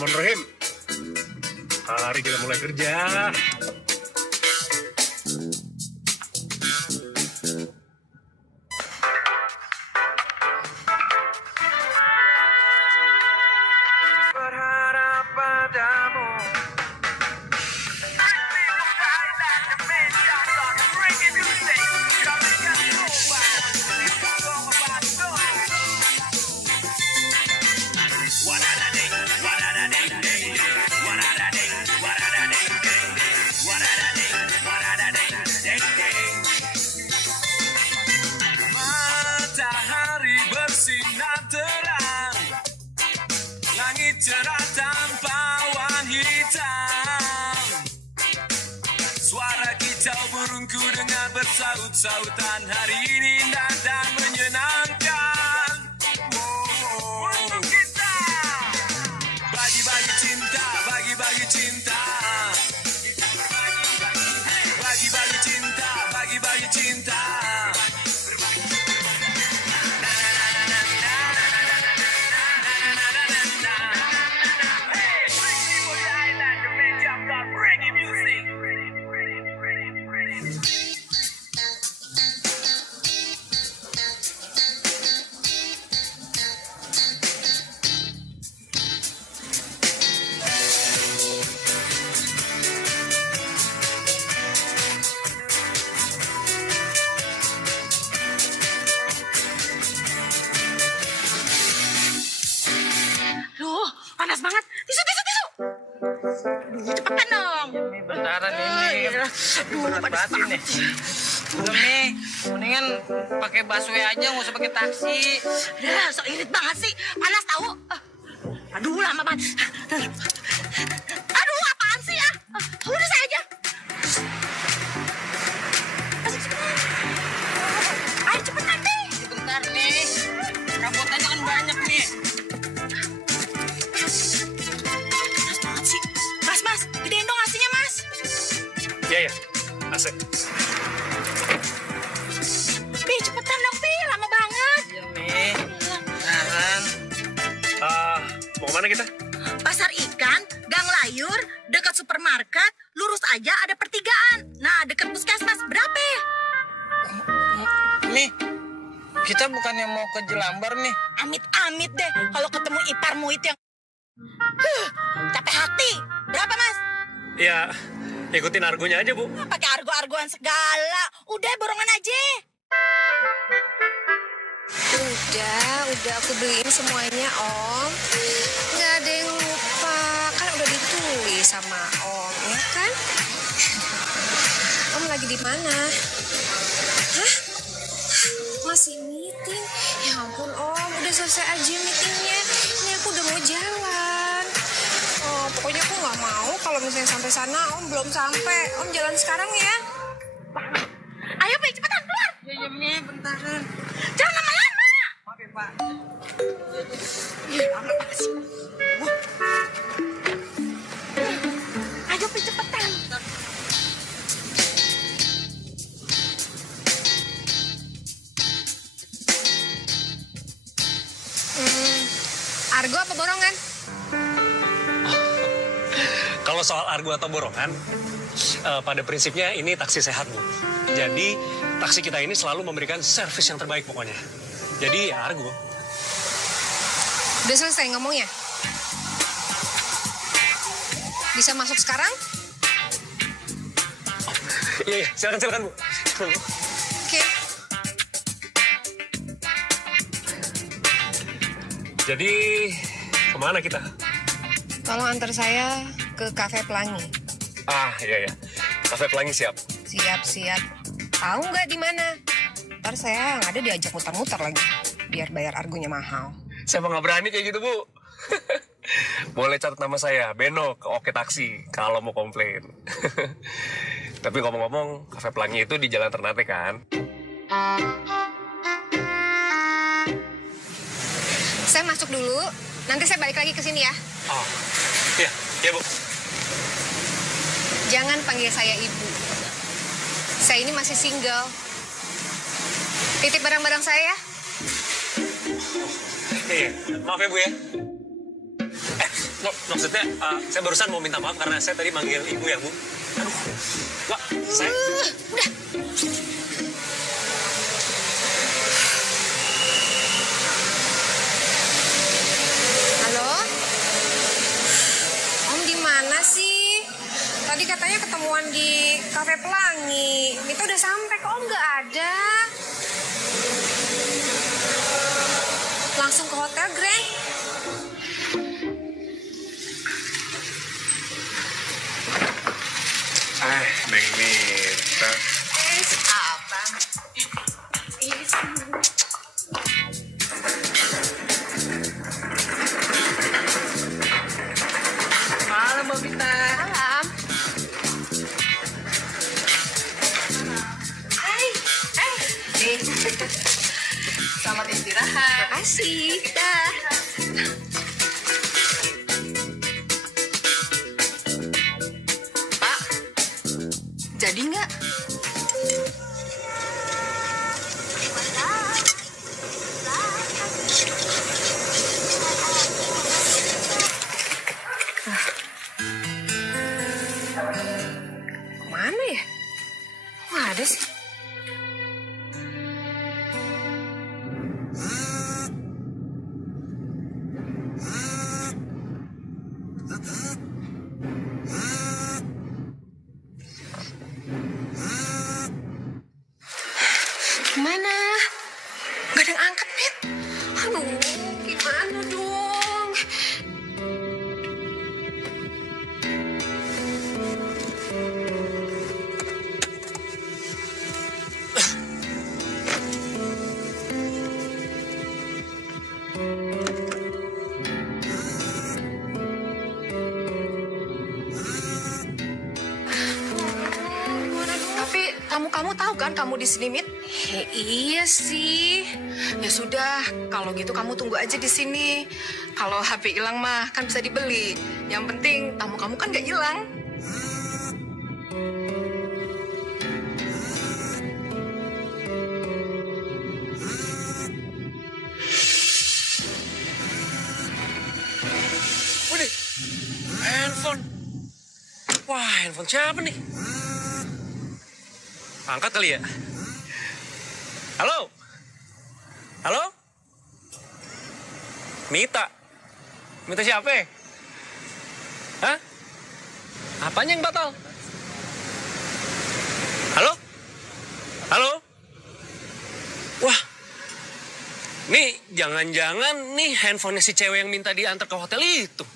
Bismillahirrahmanirrahim. Mari kita mulai kerja. Berharap padamu. Matahari bersinar terang, langit cerah tanpa awan hitam. Suara kicau burungku dengar bersaut-sautan. Hari ini indah dan menyenangkan. Untuk kita, bagi-bagi cinta, bagi-bagi cinta, bagi-bagi cinta, bagi-bagi cinta. Loh, panas banget. Tisu, tisu, tisu. Aduh, cepetan dong. Ini bentaran ini. Aduh, Berat panas banget ini. banget. Udah nih, mendingan pakai busway aja, nggak usah pakai taksi. Udah, so irit banget sih. Panas tahu. Aduh, lama banget. Aduh, apaan sih ya? Udah saya aja. Masuk cepetan. Ayo cepetan deh. Bentar nih, kabut aja kan banyak nih. Panas banget sih. Mas, mas, gedein dong nasinya, mas. Iya, ya. AC. Pi, cepetan dong, Pi. Lama banget. Iya nih, bentaran. Mau kemana kita? Pasar ikan, Gang Layur, dekat supermarket, lurus aja ada pertigaan. Nah, dekat puskesmas, berapa? Nih, kita bukannya mau ke Jelambar nih. Amit-amit deh kalau ketemu iparmu itu yang... capek hati. Berapa, Mas? Ya, ikutin argonya aja, Bu. Pakai argo-argoan segala. Udah, borongan aja. Udah aku beliin semuanya, Om. Nggak ada yang lupa, kan udah ditulis sama Om, ya kan? Om lagi di mana? Hah? Masih meeting? Ya ampun, Om, udah selesai aja meetingnya. Ini aku udah mau jalan. Oh, pokoknya aku nggak mau kalau misalnya sampai sana, Om belum sampai. Om jalan sekarang ya. Ayo, Pi, cepetan, keluar. Iya nih, bentaran. Jangan lama-lama. Maaf ya, Pak. Lama banget sih. Ayo, Pi, cepetan. Argo apa borongan? Kalau soal argo atau borongan, pada prinsipnya ini taksi sehat, Bu. Jadi, taksi kita ini selalu memberikan servis yang terbaik pokoknya. Jadi, ya argo. Udah selesai ngomongnya? Bisa masuk sekarang? Iya, silakan, Bu. Oke. Jadi, kemana kita? Tolong antar saya ke Cafe Pelangi. Iya. Kafe Pelangi siap. Siap. Tahu nggak di mana? Ntar saya nggak ada diajak muter-muter lagi. Biar bayar argonya mahal. Siapa nggak berani kayak gitu, Bu? Boleh catat nama saya, Beno, ke Oke Taksi, kalau mau komplain. Tapi ngomong-ngomong, Kafe Pelangi itu di Jalan Ternate, kan? Saya masuk dulu, nanti saya balik lagi ke sini ya. Oh, iya, Bu. Jangan panggil saya ibu. Saya ini masih single. Titip barang-barang saya ya. Iya, maaf ya, Bu ya. Maksudnya, saya barusan mau minta maaf karena saya tadi manggil ibu ya, Bu. Aduh, Wak, saya... Halo? Om di mana sih? Tadi katanya ketemuan di Cafe Pelangi. Mita udah sampai kok Om nggak ada. Langsung ke Hotel Grand. Neng Mita. Abang. Malam, Mbak Mita. Malam. Nih, selamat istirahat. Makasih. Dah. Pak, jadi nggak? Mana ya? Nggak ada sih. Mana? Gak ada yang angkat, Mit. Aduh, gimana dong? Tapi kamu tahu kan kamu di sini, Mit? Iya sih. Ya sudah, kalau gitu kamu tunggu aja di sini. Kalau HP hilang mah kan bisa dibeli. Yang penting tamu kamu kan nggak hilang. Waduh, handphone. Wah, handphone siapa nih? Angkat kali ya? Halo? Halo? Mita? Mita siapa ya? Hah? Apanya yang batal? Halo? Halo? Wah, nih jangan-jangan nih handphonenya si cewek yang minta diantar ke hotel itu.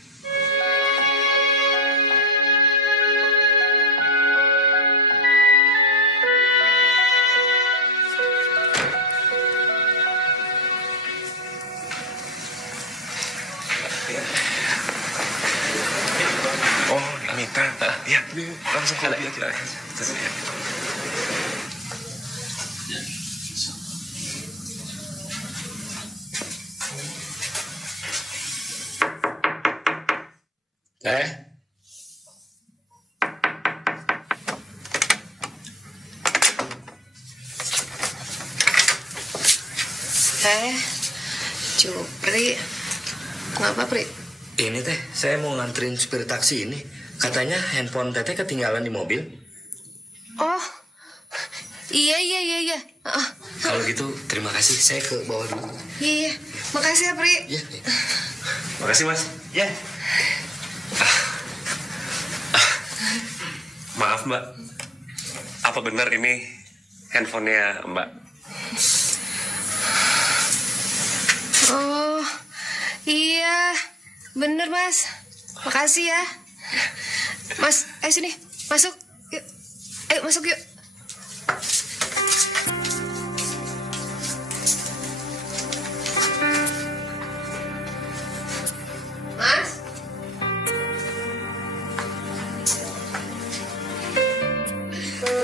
Oh, Mita. Ya, langsung kopi aja. Cupri. Kenapa, Pri? Ini teh, saya mau nganterin supir taksi ini. Katanya handphone teteh ketinggalan di mobil. Oh, iya. Kalau gitu, terima kasih. Saya ke bawah dulu. Iya. Makasih ya, Pri. Ya. Makasih, Mas. Ya. Maaf, Mbak. Apa benar ini handphonenya Mbak? Oh, iya. Bener, Mas. Makasih ya. Mas, ayo sini. Masuk. Yuk. Ayo, masuk yuk. Mas?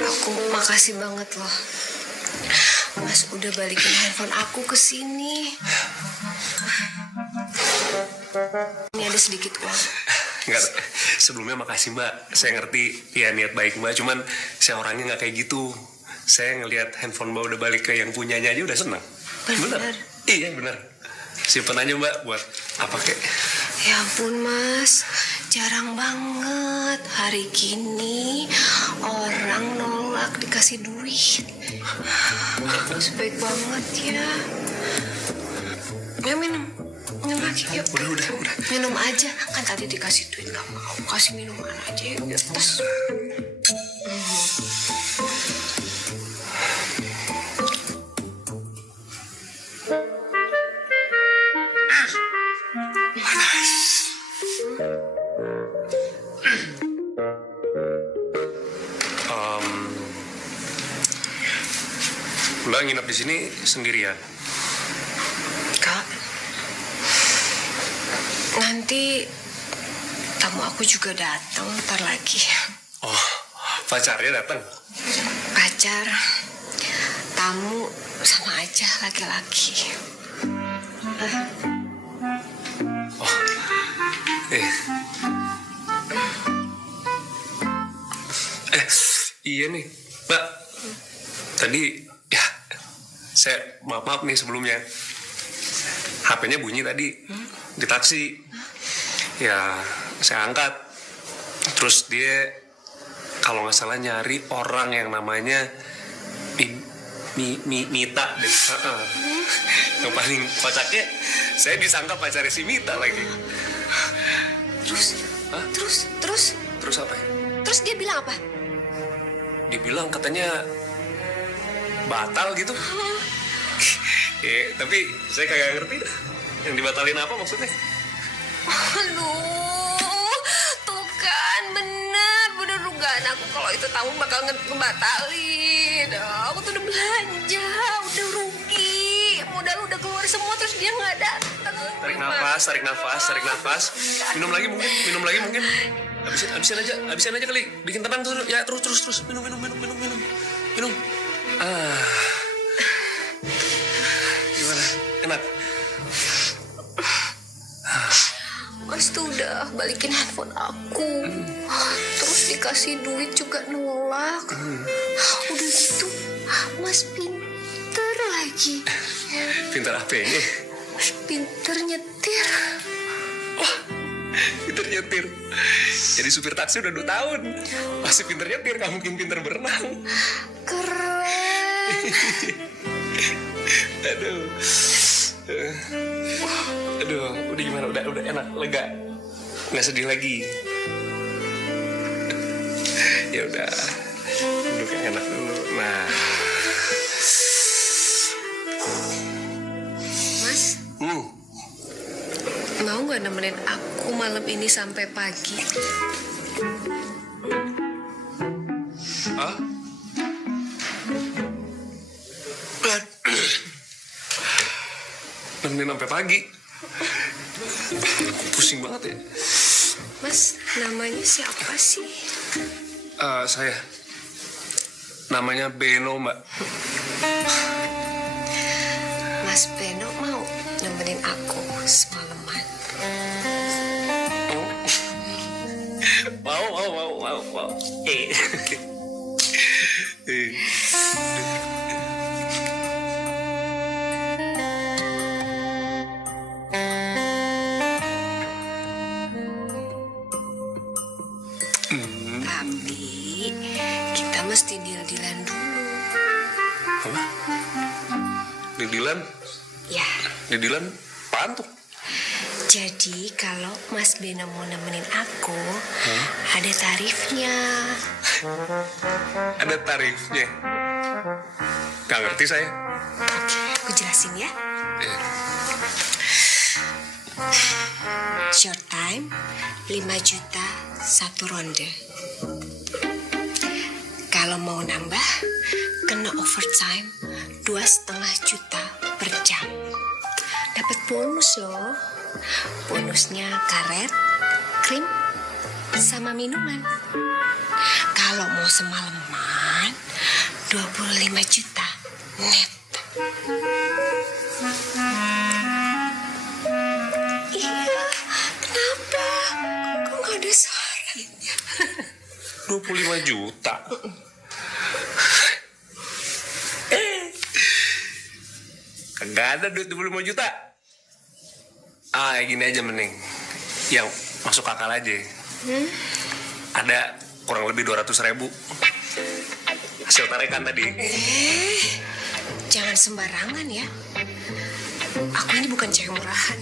Aku makasih banget loh. Mas udah balikin handphone aku ke sini. Ini ada sedikit uang. Enggak, sebelumnya makasih Mbak. Saya ngerti ya niat baik Mbak, cuman saya orangnya nggak kayak gitu. Saya ngelihat handphone Mbak udah balik ke yang punyanya aja udah senang. Bener. Iya bener. Simpen aja Mbak buat apa kek. Ya ampun mas, jarang banget hari gini orang nolak dikasih duit. Mas baik banget ya. Ya minum lagi yuk. Udah. Minum aja, kan tadi dikasih duit gak mau. Kasih minuman aja yuk, di atas. Mbak nginep di sini sendirian. Kak, nanti tamu aku juga datang ntar lagi. Oh, pacarnya datang. Pacar, tamu sama aja laki-laki. Iya nih, Mbak. Tadi ya, saya maaf nih sebelumnya. HP-nya bunyi tadi di taksi. Ya, saya angkat. Terus dia kalau nggak salah nyari orang yang namanya Mita deh. Yang paling kocaknya, saya disangka pacarnya si Mita lagi. Terus Terus apa ya? terus dia bilang apa? Dibilang katanya batal gitu. Tapi saya kagak ngerti dah. Yang dibatalin apa maksudnya? Aduh, tuh kan bener dugaan aku kalau itu tamu bakal ngebatalin. Aku tuh udah belanja, udah rugi, modal udah keluar semua terus dia nggak datang. Tarik nafas. Minum lagi mungkin. Habisin aja kali. Bikin tenang tuh. Ya terus. Minum. Gimana? Enak? Mas tuh udah balikin handphone aku, terus dikasih duit juga nolak. Udah gitu, Mas pinter lagi. Pintar apanya? Pinter nyetir. Pintar nyetir. Jadi supir taksi udah 2 tahun. Masih pintar nyetir, gak mungkin pintar berenang. Keren. Aduh, udah gimana? Udah enak, lega. Nggak sedih lagi. Ya udah, duduk yang enak dulu. Nah, Mas, mau nggak nemenin aku malam ini sampai pagi? ah, nemenin sampai pagi. Pusing banget ya. Mas, namanya siapa sih? Saya namanya Beno, Mbak. Mas Beno mau nemenin aku semalaman. Mau. Tapi kita mesti deal-dealan dulu. Apa? Didilan? Ya, Didilan? Apaan tuh? jadi kalau Mas Beno mau nemenin aku, ada tarifnya. Ada tarifnya? Gak ngerti saya. Oke, aku jelasin ya. Short time, 5 juta 1 ronde. Kalau mau nambah, kena overtime 2,5 juta per jam. Dapat bonus loh. Bonusnya karet, krim, sama minuman. Kalau mau semalaman, 25 juta net. Iya, kenapa? Kok gak ada suaranya? 25 juta? Kagak ada duit 25 juta. Gini aja mending. Yang masuk akal aja. Ada kurang lebih 200.000 hasil tarikan tadi. Jangan sembarangan ya. Aku ini bukan cewek murahan.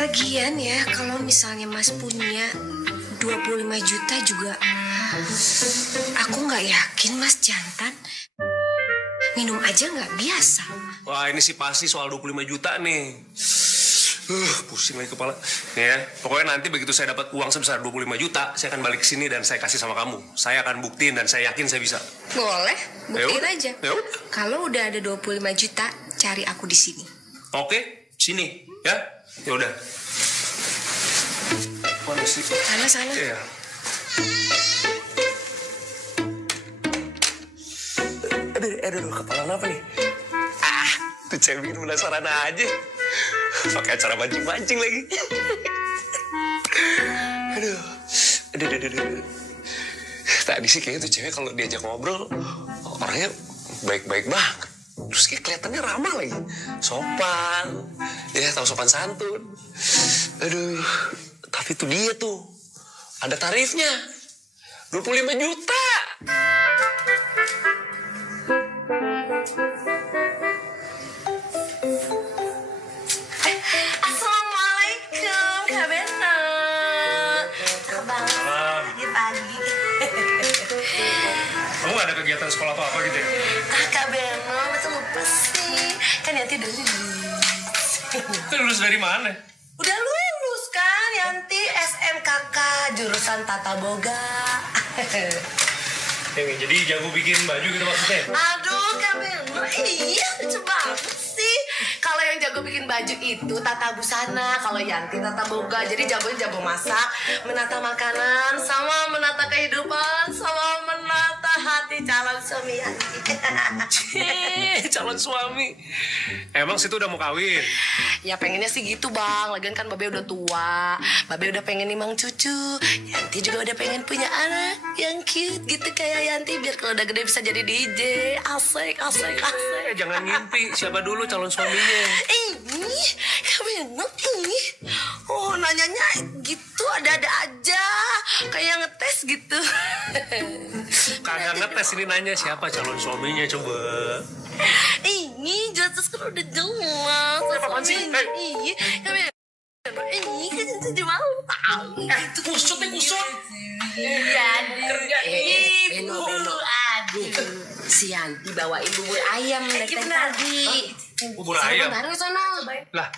Lagian ya, kalau misalnya Mas punya 25 juta juga, aku nggak yakin Mas jantan. Minum aja nggak biasa. Wah, ini sih pasti soal 25 juta nih. Pusing lagi kepala. Nih ya, pokoknya nanti begitu saya dapat uang sebesar 25 juta, saya akan balik ke sini dan saya kasih sama kamu. Saya akan buktiin dan saya yakin saya bisa. Boleh, buktiin Yaudah, aja. yaudah. Kalau udah ada 25 juta, cari aku di sini. Oke, sini ya. Ya udah. Mana sih? Sana. Iya. Aduh, kepala apa nih? Tuh cewek bikin penasaran aja. Pakai acara mancing-mancing lagi. Aduh. Tadi sih kayaknya tuh cewek kalau diajak ngobrol, orangnya baik-baik banget. Terus kayak kelihatannya ramah lagi. Sopan. Ya, tahu sopan santun. Aduh. Tapi tuh dia tuh. Ada tarifnya. 25 juta. Assalamualaikum, Kak Beno. Cakep banget pagi-pagi. Kamu gak ada kegiatan sekolah atau apa gitu ya? Kak Beno, betul lupa sih. Kan Yanti udah lulus. Itu lulus dari mana? Udah lulus kan, Yanti SMKK jurusan Tata Boga. Jadi jago bikin baju gitu maksudnya? Aduh, Kak Beno, iya lucu banget sih. Kalau yang jago bikin baju itu Tata Busana, kalau Yanti Tata Boga. Jadi jago masak, menata makanan, sama menata kehidupan, sama menata hati calon suami Yanti. Calon suami. Emang situ udah mau kawin? Ya pengennya sih gitu bang, lagian kan Babe udah tua, Babe udah pengen nimang cucu, Yanti juga udah pengen punya anak yang cute gitu kayak Yanti, biar kalau udah gede bisa jadi DJ, asik. Jangan ngimpi, siapa dulu calon suaminya? Ini, kamu ini, oh nanyanya gitu ada-ada aja, kayak ngetes gitu. Kagak ngetes ini nanya siapa calon suaminya coba. Ini jelas kan udah jelas. Apaan sih? Iya, kamu ini kan jadi malu tahu. Kusut. Iya, Beno. Aduh, si Yanti bawain bubur ayam dari tadi. Bubur ayam? Bareng sono. Lah,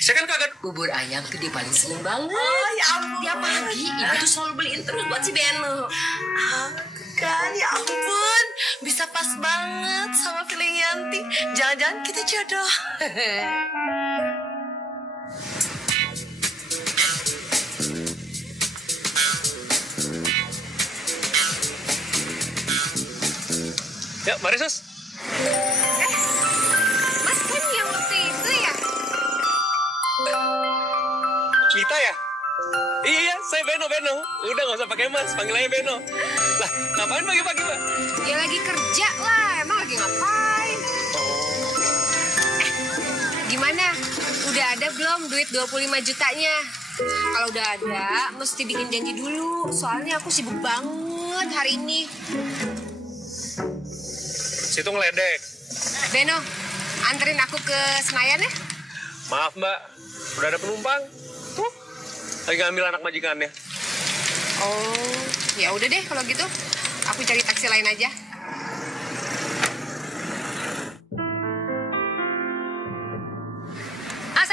saya kan kagak. Bubur ayam tuh dia paling seneng banget. Oh, ya ampun. Tiap pagi ibu tuh selalu beliin terus buat si Beno. Kan, ya ampun. Bisa pas banget sama feeling Yanti. Jangan-jangan kita jodoh. Ya, mari sus. Mas kan yang waktu itu ya? Mita ya? Iya, saya Beno. Udah gak usah pakai mas, panggil aja Beno. Lah, ngapain pagi-pagi, Mbak? Ya lagi kerja lah, emang lagi ngapain? Gimana? Udah ada belum duit 25 jutanya? Kalau udah ada, mesti bikin janji dulu. Soalnya aku sibuk banget hari ini. Situ ngeledek. Beno, anterin aku ke Senayan ya? Maaf, Mbak. Udah ada penumpang. Tuh, lagi ngambil anak majikannya. Oh, ya udah deh kalau gitu. Aku cari taksi lain aja.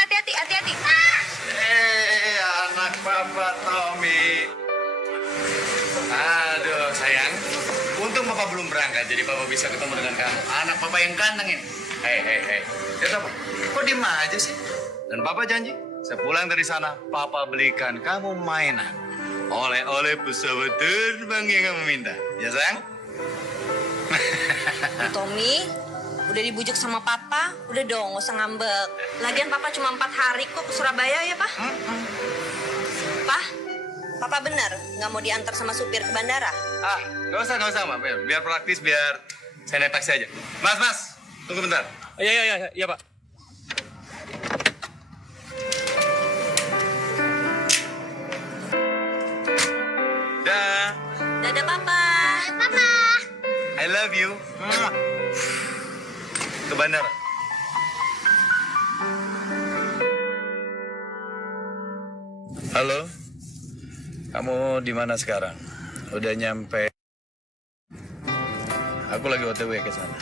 Hati-hati. Anak Papa Tommy. Aduh, sayang. Untung Papa belum berangkat, jadi Papa bisa ketemu dengan kamu. Anak Papa yang ganteng ini. Hei. Ya apa? Kok diem aja sih? Dan Papa janji, sepulang dari sana, Papa belikan kamu mainan. Oleh-oleh pesawat terbang yang kamu minta. Ya, sayang? Tommy, udah dibujuk sama Papa, udah dong, gak usah ngambek. Lagian Papa cuma 4 hari kok ke Surabaya ya, Pak? Pak, Papa benar nggak mau diantar sama supir ke bandara? Nggak usah, Mbak. Biar praktis, biar saya naik taksi aja. Mas, tunggu bentar. Iya, Pak. Dah. Dadah Papa. I love you. Ke bandara. Halo. Kamu di mana sekarang? Udah nyampe? Aku lagi OTW ke sana.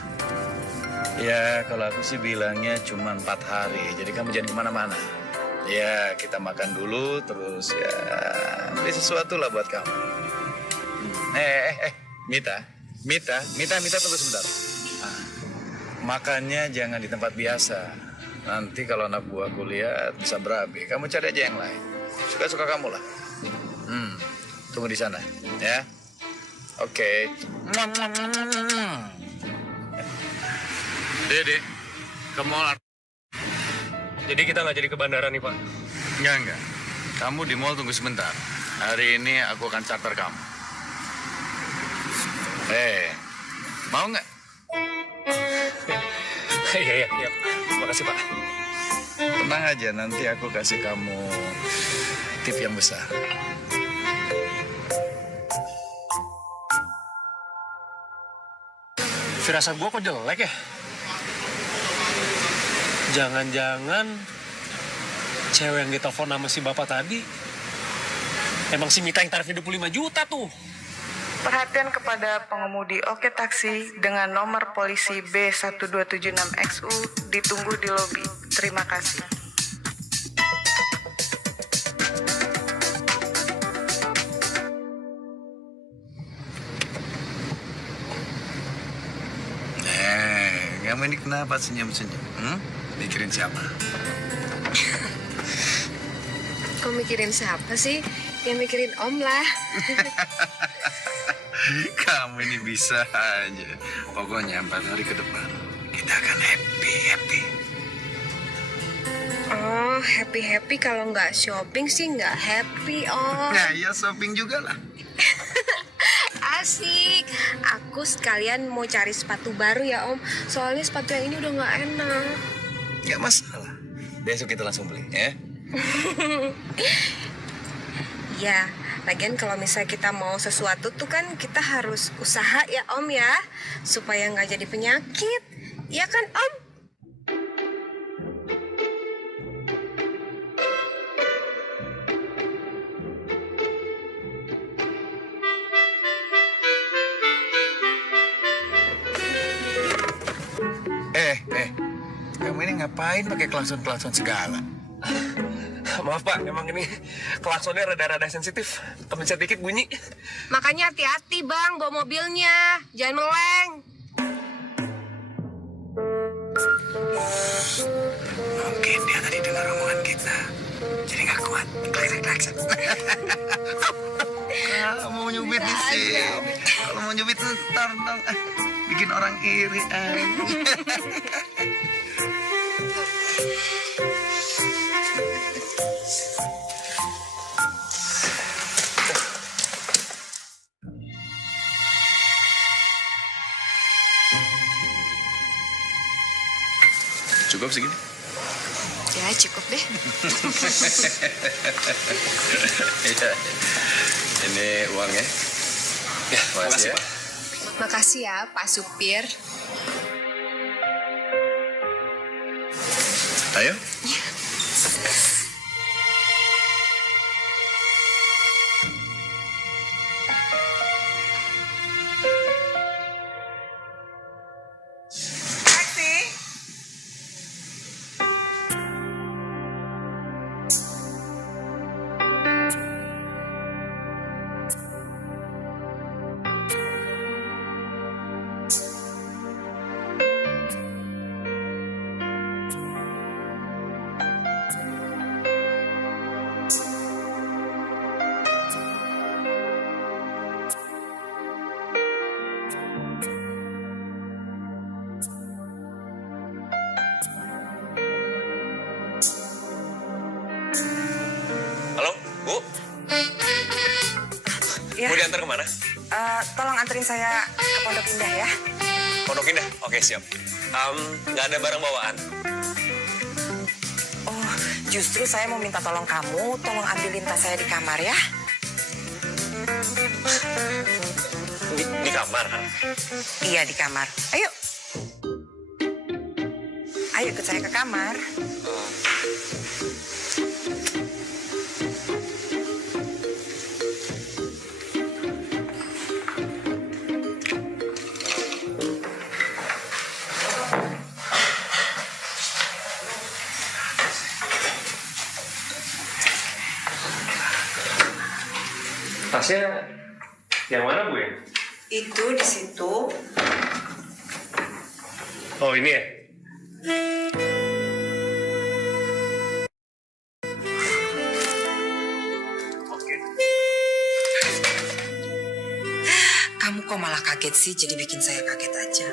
Ya, kalau aku sih bilangnya cuma 4 hari. Jadi kamu jangan kemana-mana. Ya, kita makan dulu, terus ya beli sesuatu lah buat kamu. Mita, tunggu sebentar. Makannya jangan di tempat biasa. Nanti kalau anak buahku lihat bisa berabe. Kamu cari aja yang lain. Suka-suka kamu lah. Tunggu di sana, ya. Oke. Dede, ke mall. Jadi kita nggak jadi ke bandara nih, Pak? Enggak. Kamu di mall tunggu sebentar. Hari ini aku akan charter kamu. Mau nggak? Iya. Makasih, Pak. Tenang aja, nanti aku kasih kamu tip yang besar. Firasat gua kok jelek ya? Jangan-jangan cewek yang ditelepon sama si bapak tadi emang si Mita yang tarifnya 25 juta tuh. Perhatian kepada pengemudi Oke Taksi dengan nomor polisi B1276XU ditunggu di lobi. Terima kasih. Kamu ini kenapa senyum-senyum? Mikirin siapa? Kok mikirin siapa sih? Ya mikirin Om lah. Kamu ini bisa aja. Pokoknya 4 hari ke depan kita akan happy. Oh, happy kalau nggak shopping sih nggak happy, Om. Nah, ya shopping juga lah. Asik. Aku sekalian mau cari sepatu baru ya, Om. Soalnya sepatu yang ini udah nggak enak. Nggak masalah. Besok kita langsung beli, ya. Ya, lagian kalau misalnya kita mau sesuatu tuh kan kita harus usaha ya, Om ya. Supaya nggak jadi penyakit. Iya kan, Om? Kamu ini ngapain pakai klakson segala? Maaf, Pak. Emang ini klaksonnya rada-rada sensitif. Kepencet dikit bunyi. Makanya hati-hati, Bang, bawa mobilnya. Jangan meleng. Mungkin dia tadi dengar omongan kita. Jadi nggak kuat. Klakson. Kalau mau nyubit di sini. Kalau mau nyubit ntar dong. Bikin orang iri. Cukup segini? Ya, cukup deh. Iya. Ini uangnya. Ya, makasih ya. Pak. Makasih ya, Pak Supir. Ayo. Halo, Bu? Ya. Mau diantar kemana? Tolong anterin saya ke Pondok Indah ya. Pondok Indah? Oke, siap. Nggak ada barang bawaan. Oh, justru saya mau minta tolong kamu, tolong ambilin tas saya di kamar ya. Di kamar. Iya, di kamar. Ayo. Ayo ikut saya ke kamar. Tasnya yang mana, Bu ya? Itu di situ. Oh, ini ya? Oke. Kamu kok malah kaget sih, jadi bikin saya kaget aja.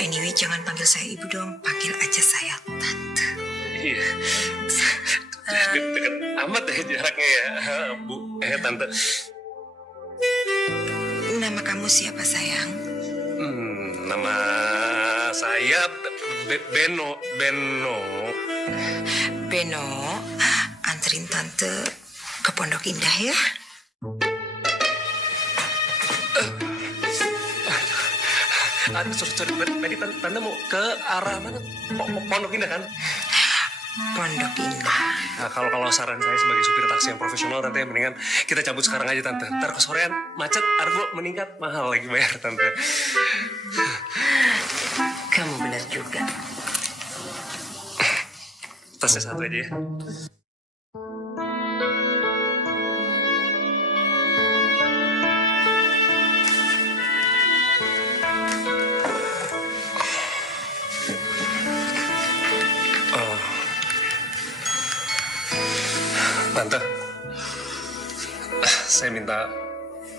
Anyway, jangan panggil saya ibu dong, panggil aja saya tante. Iya. Deket amat ya jaraknya ya, Bu. Tante. Nama kamu siapa sayang? Nama saya Beno. Beno, anterin tante ke Pondok Indah ya. Aduh, sorry. Tadi tante mau ke arah mana? Pondok Indah kan? Pondok Indah. Nah, kalau saran saya sebagai supir taksi yang profesional, tante, mendingan kita cabut sekarang aja, tante. Ntar kesorean macet, argo meningkat, mahal lagi bayar, tante. Kamu benar juga. Tasnya satu aja ya. Tante, saya minta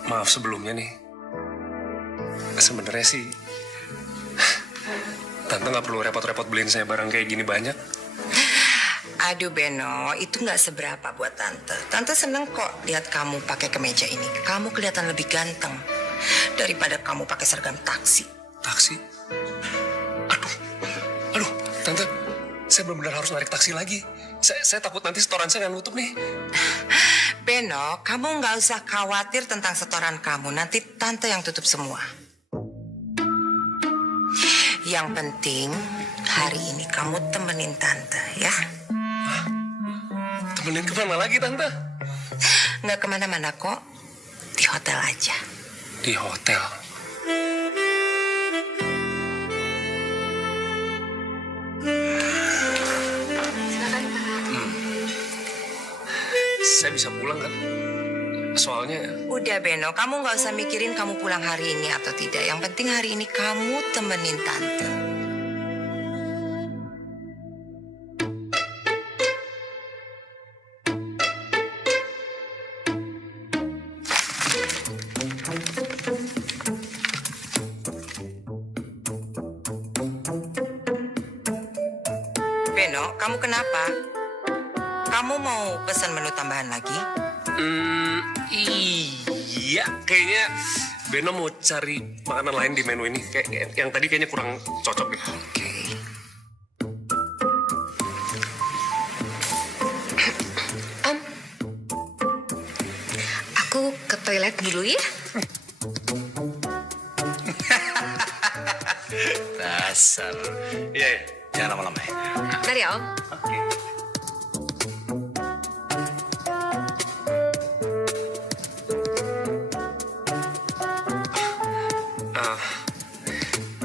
maaf sebelumnya nih. Sebenarnya sih, Tante nggak perlu repot-repot beliin saya barang kayak gini banyak. Aduh Beno, itu nggak seberapa buat tante. Tante seneng kok lihat kamu pakai kemeja ini. Kamu kelihatan lebih ganteng daripada kamu pakai seragam taksi. Taksi? Aduh, Tante, saya benar-benar harus narik taksi lagi. Saya takut nanti setoran saya nggak nutup nih. Beno, kamu nggak usah khawatir tentang setoran kamu. Nanti tante yang tutup semua. Yang penting hari ini kamu temenin tante ya. Temenin kemana lagi, Tante? Nggak kemana-mana kok. Di hotel aja. Di hotel? Saya bisa pulang kan? Soalnya... Udah Beno, kamu nggak usah mikirin kamu pulang hari ini atau tidak. Yang penting hari ini kamu temenin tante. Beno, kamu kenapa? Kamu mau pesan menu tambahan lagi? Iya, kayaknya Beno mau cari makanan lain di menu ini. Kayak yang tadi kayaknya kurang cocok gitu. Oke. Om, aku ke toilet dulu ya. Dasar. Iya, jangan lama-lama ya. Bentar ya Om. Oke.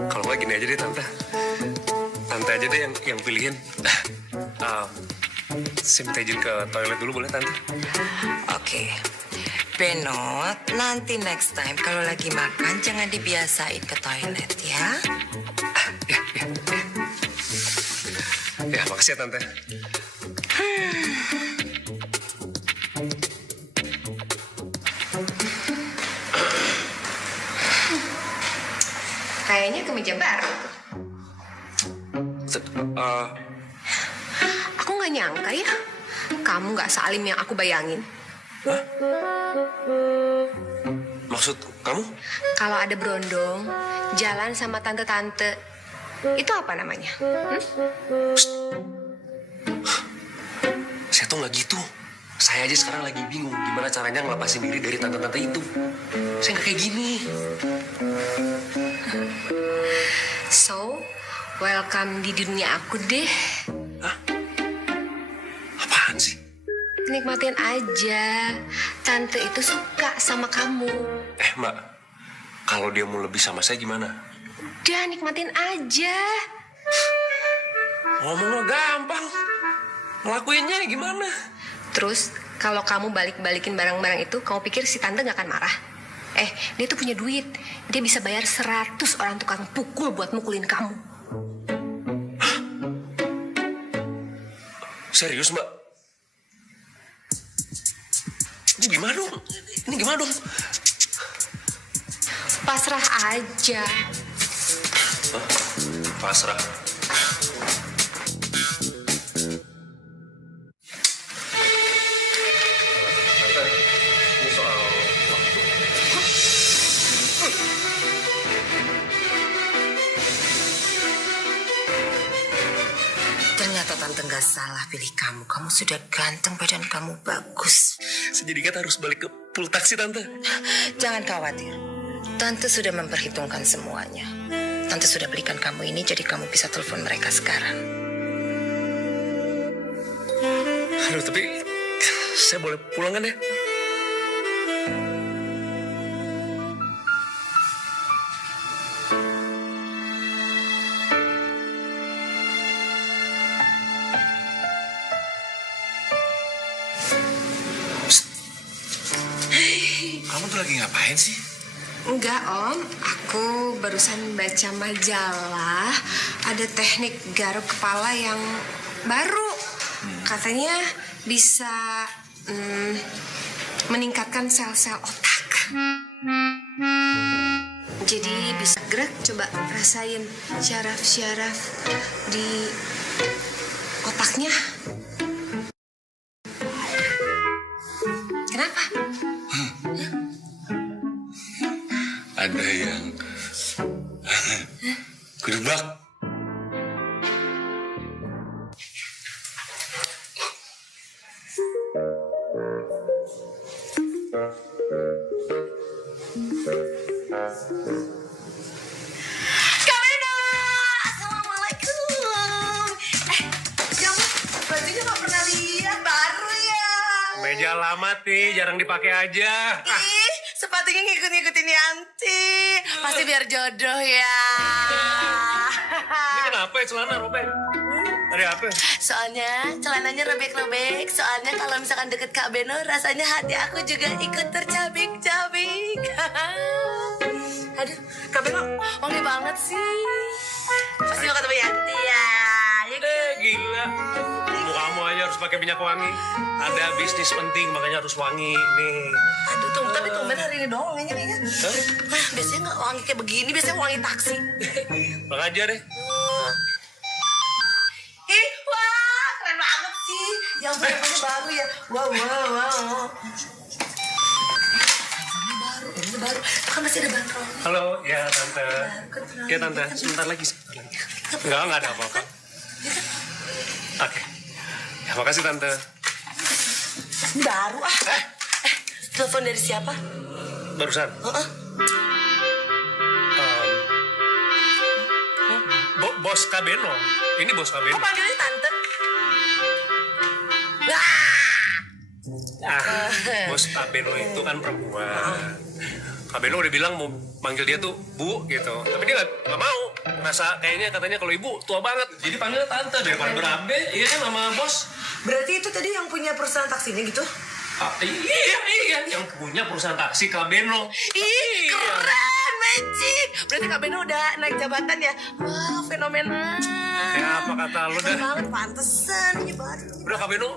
Kalau nggak gini aja deh, Tante. Tante aja deh yang pilihin. Saya minta izin ke toilet dulu, boleh, Tante? Oke. Beno, nanti next time kalau lagi makan jangan dibiasain ke toilet ya. Ya, makasih ya, Tante. Kayaknya kemeja baru. Aku nggak nyangka ya, kamu nggak salim yang aku bayangin. Maksud kamu? Kalau ada berondong, jalan sama tante-tante, itu apa namanya? Saya tuh nggak gitu. Saya aja sekarang lagi bingung gimana caranya ngelepasin diri dari tante-tante itu. Saya nggak kayak gini. So, welcome di dunia aku deh. Apaan sih? Nikmatin aja. Tante itu suka sama kamu. Mbak, kalau dia mau lebih sama saya gimana? Udah, nikmatin aja. Ngomongnya gampang. Ngelakuinnya gimana? Terus, kalau kamu balik-balikin barang-barang itu, kamu pikir si tante gak akan marah? Dia tuh punya duit. Dia bisa bayar 100 orang tukang pukul buat mukulin kamu. Serius, Mbak? Ini gimana dong? Ini gimana dong? Pasrah aja. Pasrah. Ini soal waktu. Ternyata tante nggak salah pilih kamu. Kamu sudah ganteng, badan kamu bagus. Jadi kita harus balik ke pool taksi, Tante. Jangan khawatir. Tante sudah memperhitungkan semuanya. Tante sudah belikan kamu ini, jadi kamu bisa telepon mereka sekarang. Aduh, tapi saya boleh pulang kan ya? Kamu tuh lagi ngapain sih? Enggak om, aku barusan baca majalah. Ada teknik garuk kepala yang baru. Katanya bisa meningkatkan sel-sel otak. Jadi bisa gerak, coba rasain syaraf-syaraf di otaknya. Kenapa? Ada yang gedebak. Assalamualaikum. Kamu bajunya gak pernah lihat, baru ya. Meja lama, Ti. Jarang dipakai aja. Ih, sepatunya ngikut-ngikutin Yanti. Pasti biar jodoh ya. Ini kenapa ya celana robek? Ada apa? Soalnya celananya robek-robek. Soalnya kalau misalkan deket Kak Beno, rasanya hati aku juga ikut tercabik-cabik. Aduh, Kak Beno wangi banget sih. Pasti mau ketemu Yanti ya. Gila. Kamu aja harus pakai minyak wangi. Ada bisnis penting, makanya harus wangi. Nih. Aduh, tapi tumben hari ini doang wanginya kayaknya. Biasanya nggak wangi kayak begini, biasanya wangi taksi. Bang aja deh. Ih, wah, keren banget sih. Yang warnanya baru ya. Wow. Ini baru. Kan masih ada bandrol. Halo, ya Tante. Ya Tante, sebentar lagi. Enggak ada apa-apa. Oke. Ya, makasih Tante. Ini baru ah. Telepon dari siapa? Barusan. Bos Kabeno. Ini bos Kabeno. Kok panggilnya Tante? Bos Kabeno itu kan perempuan. Kabeno udah bilang mau manggil dia tuh Bu gitu. Tapi dia nggak mau. Ngerasa kayaknya katanya kalau ibu tua banget. Jadi panggilnya Tante daripada berabe. Iya kan sama bos. Berarti itu tadi yang punya perusahaan taksinya gitu? Iya. Yang punya perusahaan taksi Kabeno. Ih, keren, magic. Berarti Kak Beno udah naik jabatan ya? Wah, fenomenal. Ya apa kata lu Keren dah. banget, pantesan. Ini baru. Udah Kabeno,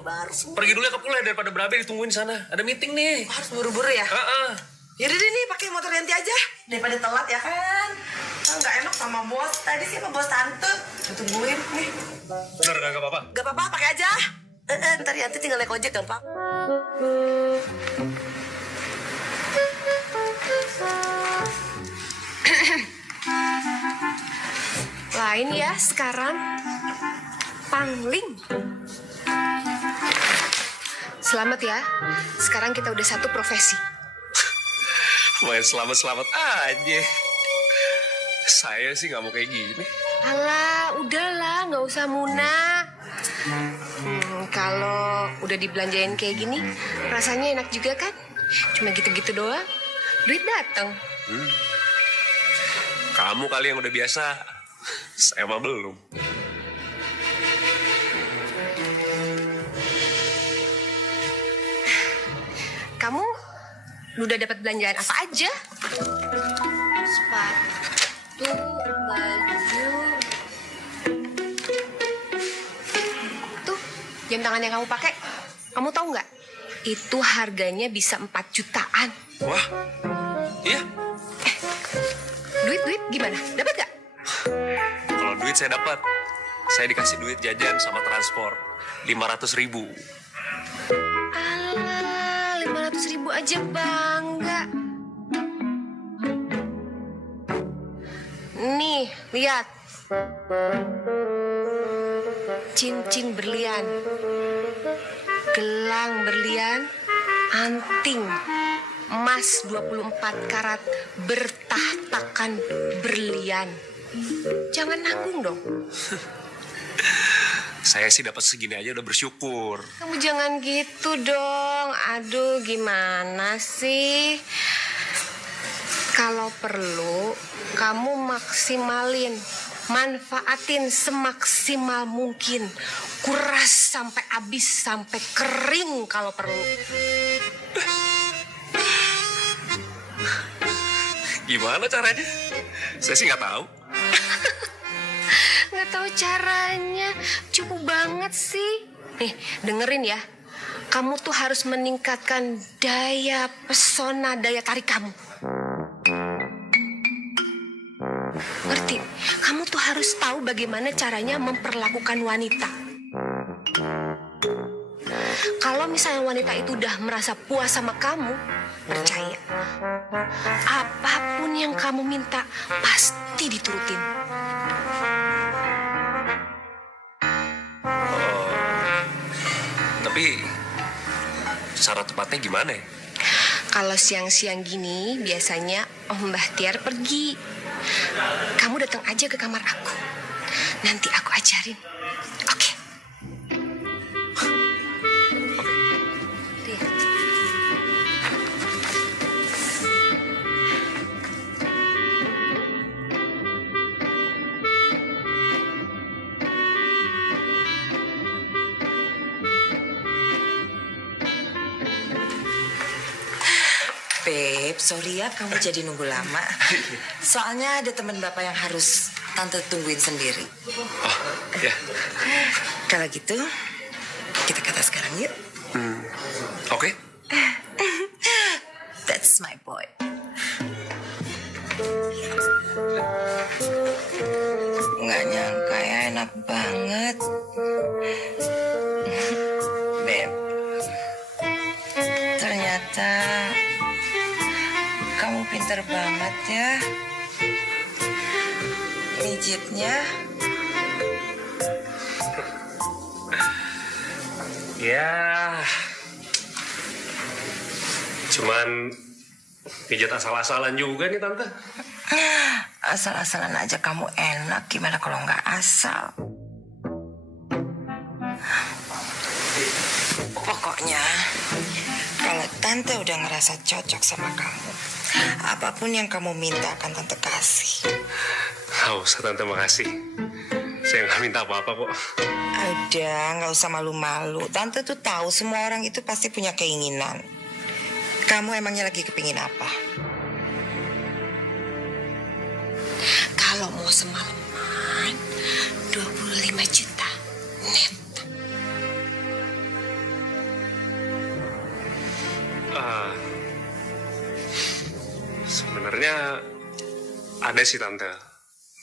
pergi dulu ya ke pulau daripada berabe ditungguin sana. Ada meeting nih. Harus buru-buru ya? Yaudah deh nih, pakai motor Yanti aja. Daripada telat ya kan? Nggak enak sama bos. Tadi siapa bos Tante? Ditungguin nih. Bener gak apa-apa? Gak apa-apa, pakai aja. Ntar Yanti tinggal naik ojek gampang. Lain ya sekarang. Pangling. Selamat ya. Sekarang kita udah satu profesi. Main selamat-selamat aja. Saya sih nggak mau kayak gini. Alah, udahlah, nggak usah Muna. Kalau udah dibelanjain kayak gini, rasanya enak juga kan? Cuma gitu-gitu doang, duit datang. Kamu kali yang udah biasa. Saya mah belum. Kamu udah dapat belanjaan apa aja? Sepatu, baju. Tuh, jam tangan yang kamu pakai. Kamu tahu nggak? Itu harganya bisa 4 jutaan. Wah, iya. Duit gimana? Dapat nggak? Kalau duit saya dapat. Saya dikasih duit jajan sama transport 500.000. Alah, 500.000 aja bangga. Nih, lihat. Cincin berlian. Gelang berlian. Anting. Emas 24 karat bertahtakan berlian. Jangan nanggung dong. Saya sih dapat segini aja udah bersyukur. Kamu jangan gitu dong. Aduh, gimana sih? Kalau perlu, kamu maksimalin. Manfaatin semaksimal mungkin. Kuras sampai habis, sampai kering kalau perlu. Gimana caranya? Saya sih nggak tahu. Nggak tahu caranya. Cukup banget sih. Nih, dengerin ya. Kamu tuh harus meningkatkan daya pesona, daya tarik kamu. Ngerti? Kamu tuh harus tahu bagaimana caranya memperlakukan wanita. Kalau misalnya wanita itu udah merasa puas sama kamu, percaya. Apapun yang kamu minta, pasti diturutin. Tapi cara tepatnya gimana ya? Kalau siang-siang gini, biasanya Om Bahtiar pergi. Kamu datang aja ke kamar aku. Nanti aku ajarin. Oke? Tuh ya. Beb, sorry ya kamu jadi nunggu lama. Soalnya ada teman bapak yang harus tante tungguin sendiri. Oh, ya. Kalau gitu, kita ke atas sekarang yuk. Oke. That's my boy. Nggak nyangka ya, enak banget. Beb, ternyata kamu pinter banget ya. Mijitnya. Ya. Cuman pijat asal-asalan juga nih tante. Asal-asalan aja kamu enak. Gimana kalau nggak asal? Pokoknya kalau tante udah ngerasa cocok sama kamu, apapun yang kamu minta akan tante kasih. Nggak usah tante, makasih. Saya nggak minta apa-apa kok. Udah, nggak usah malu-malu. Tante tuh tahu semua orang itu pasti punya keinginan. Kamu emangnya lagi kepingin apa? Kalau mau semalaman, 25 juta net. Sebenarnya ada sih tante.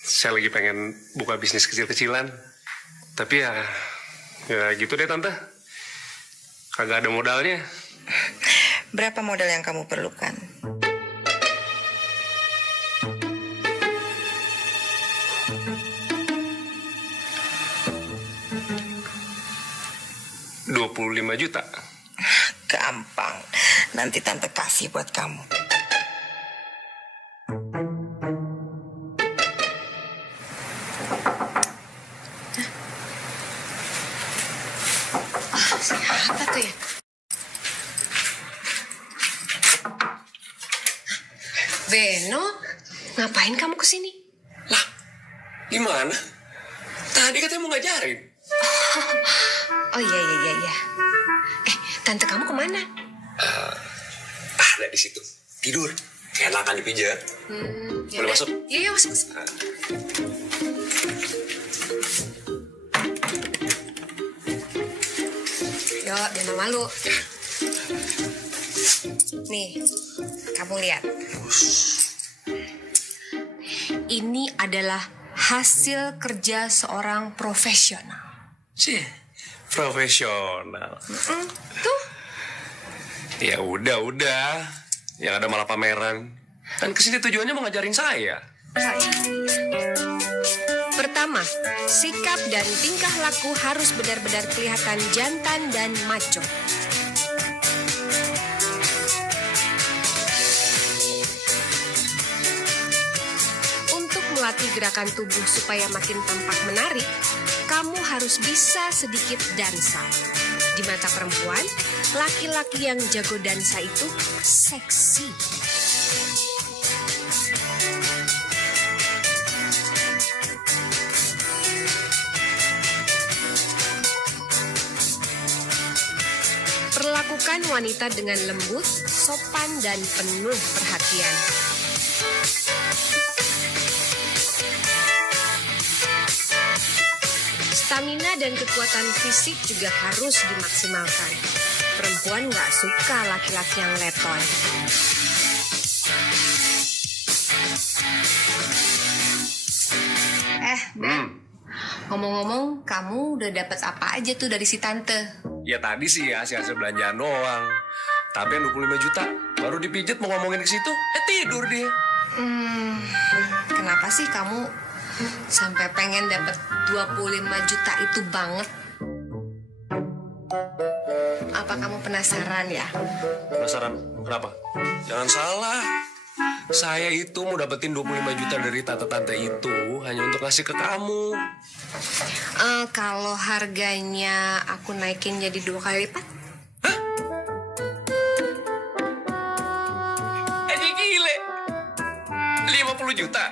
Saya lagi pengen buka bisnis kecil-kecilan. Tapi ya gitu deh tante. Kagak ada modalnya. Berapa modal yang kamu perlukan? $25 juta. Nanti tante kasih buat kamu. Siapa tuh ya? Beno, ngapain kamu kesini? Lah, gimana? Tadi katanya mau ngajarin. Oh iya. Tante kamu kemana? Ada di situ. Tidur. Enakan dipijat. Boleh masuk? Iya, masuk. Yuk, jangan malu. Nih, kamu lihat. Ini adalah hasil kerja seorang profesional. Sih, profesional. Tuh. Ya udah. Yang ada malah pameran. Kan kesini tujuannya mau ngajarin saya. Pertama, sikap dan tingkah laku harus benar-benar kelihatan jantan dan maco. Untuk melatih gerakan tubuh supaya makin tampak menarik, kamu harus bisa sedikit dansa. Di mata perempuan, laki-laki yang jago dansa itu seksi. Perlakukan wanita dengan lembut, sopan, dan penuh perhatian. Stamina dan kekuatan fisik juga harus dimaksimalkan. Perempuan nggak suka laki-laki yang letoy. Ngomong-ngomong, kamu udah dapat apa aja tuh dari si tante? Ya tadi sih ya, hasil belanjaan doang. Tapi yang 25 juta, baru dipijat mau ngomongin ke situ, tidur dia. Kenapa sih kamu sampai pengen dapat 25 juta itu banget? Apa kamu penasaran ya? Penasaran? Kenapa? Jangan salah. Saya itu mau dapetin 25 juta dari tante-tante itu hanya untuk ngasih ke kamu. Kalau harganya aku naikin jadi 2 kali lipat? Aja gile. 50 juta.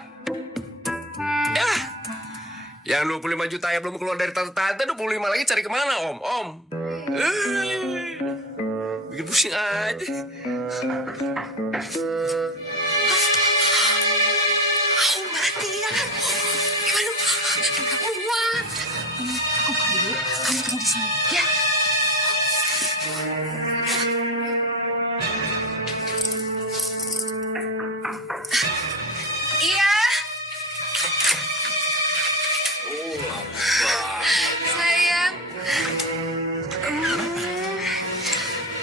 Ya. Yang 25 juta yang belum keluar dari tante-tante, 25 lagi cari kemana, Om? Bikin pusing aja. Kamu tunggu di sini, ya. Iya. Sayang.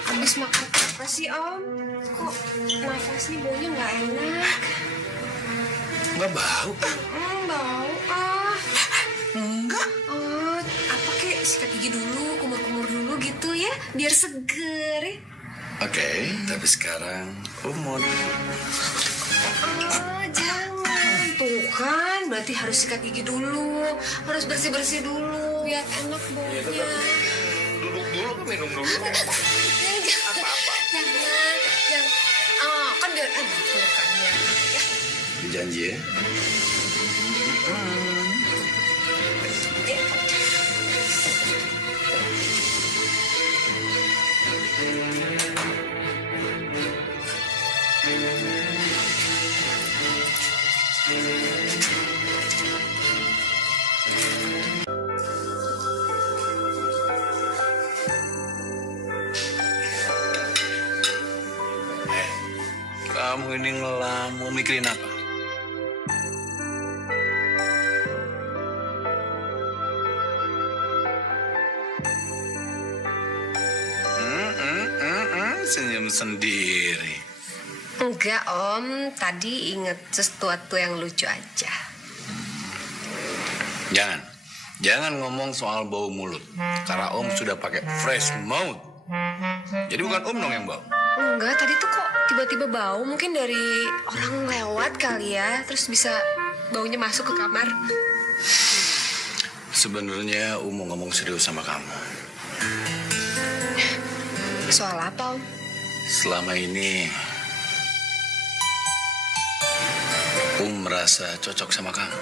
Habis makan apa sih, Om? Kok nafasnya baunya nggak enak? Nggak bau. Bau enggak. Apa kek sikat gigi dulu, kumur-kumur dulu gitu ya, biar seger ya. Oke, tapi sekarang mau Jangan. Tuh kan, berarti harus sikat gigi dulu, harus bersih-bersih dulu, biar enak baunya. Duduk dulu, minum dulu. Jangan. Kan biar enak makannya. Ya. janji ya. Kamu ini ngelamun mikirin apa? Senyum sendiri. Enggak, Om. Tadi inget sesuatu yang lucu aja. Jangan ngomong soal bau mulut. Karena Om sudah pakai fresh mouth. Jadi bukan Om dong yang bau. Enggak, tadi tuh kok tiba-tiba bau. Mungkin dari orang lewat kali ya. Terus bisa baunya masuk ke kamar. Sebenarnya mau ngomong serius sama kamu. Soal apa, Om? Selama ini merasa cocok sama kamu.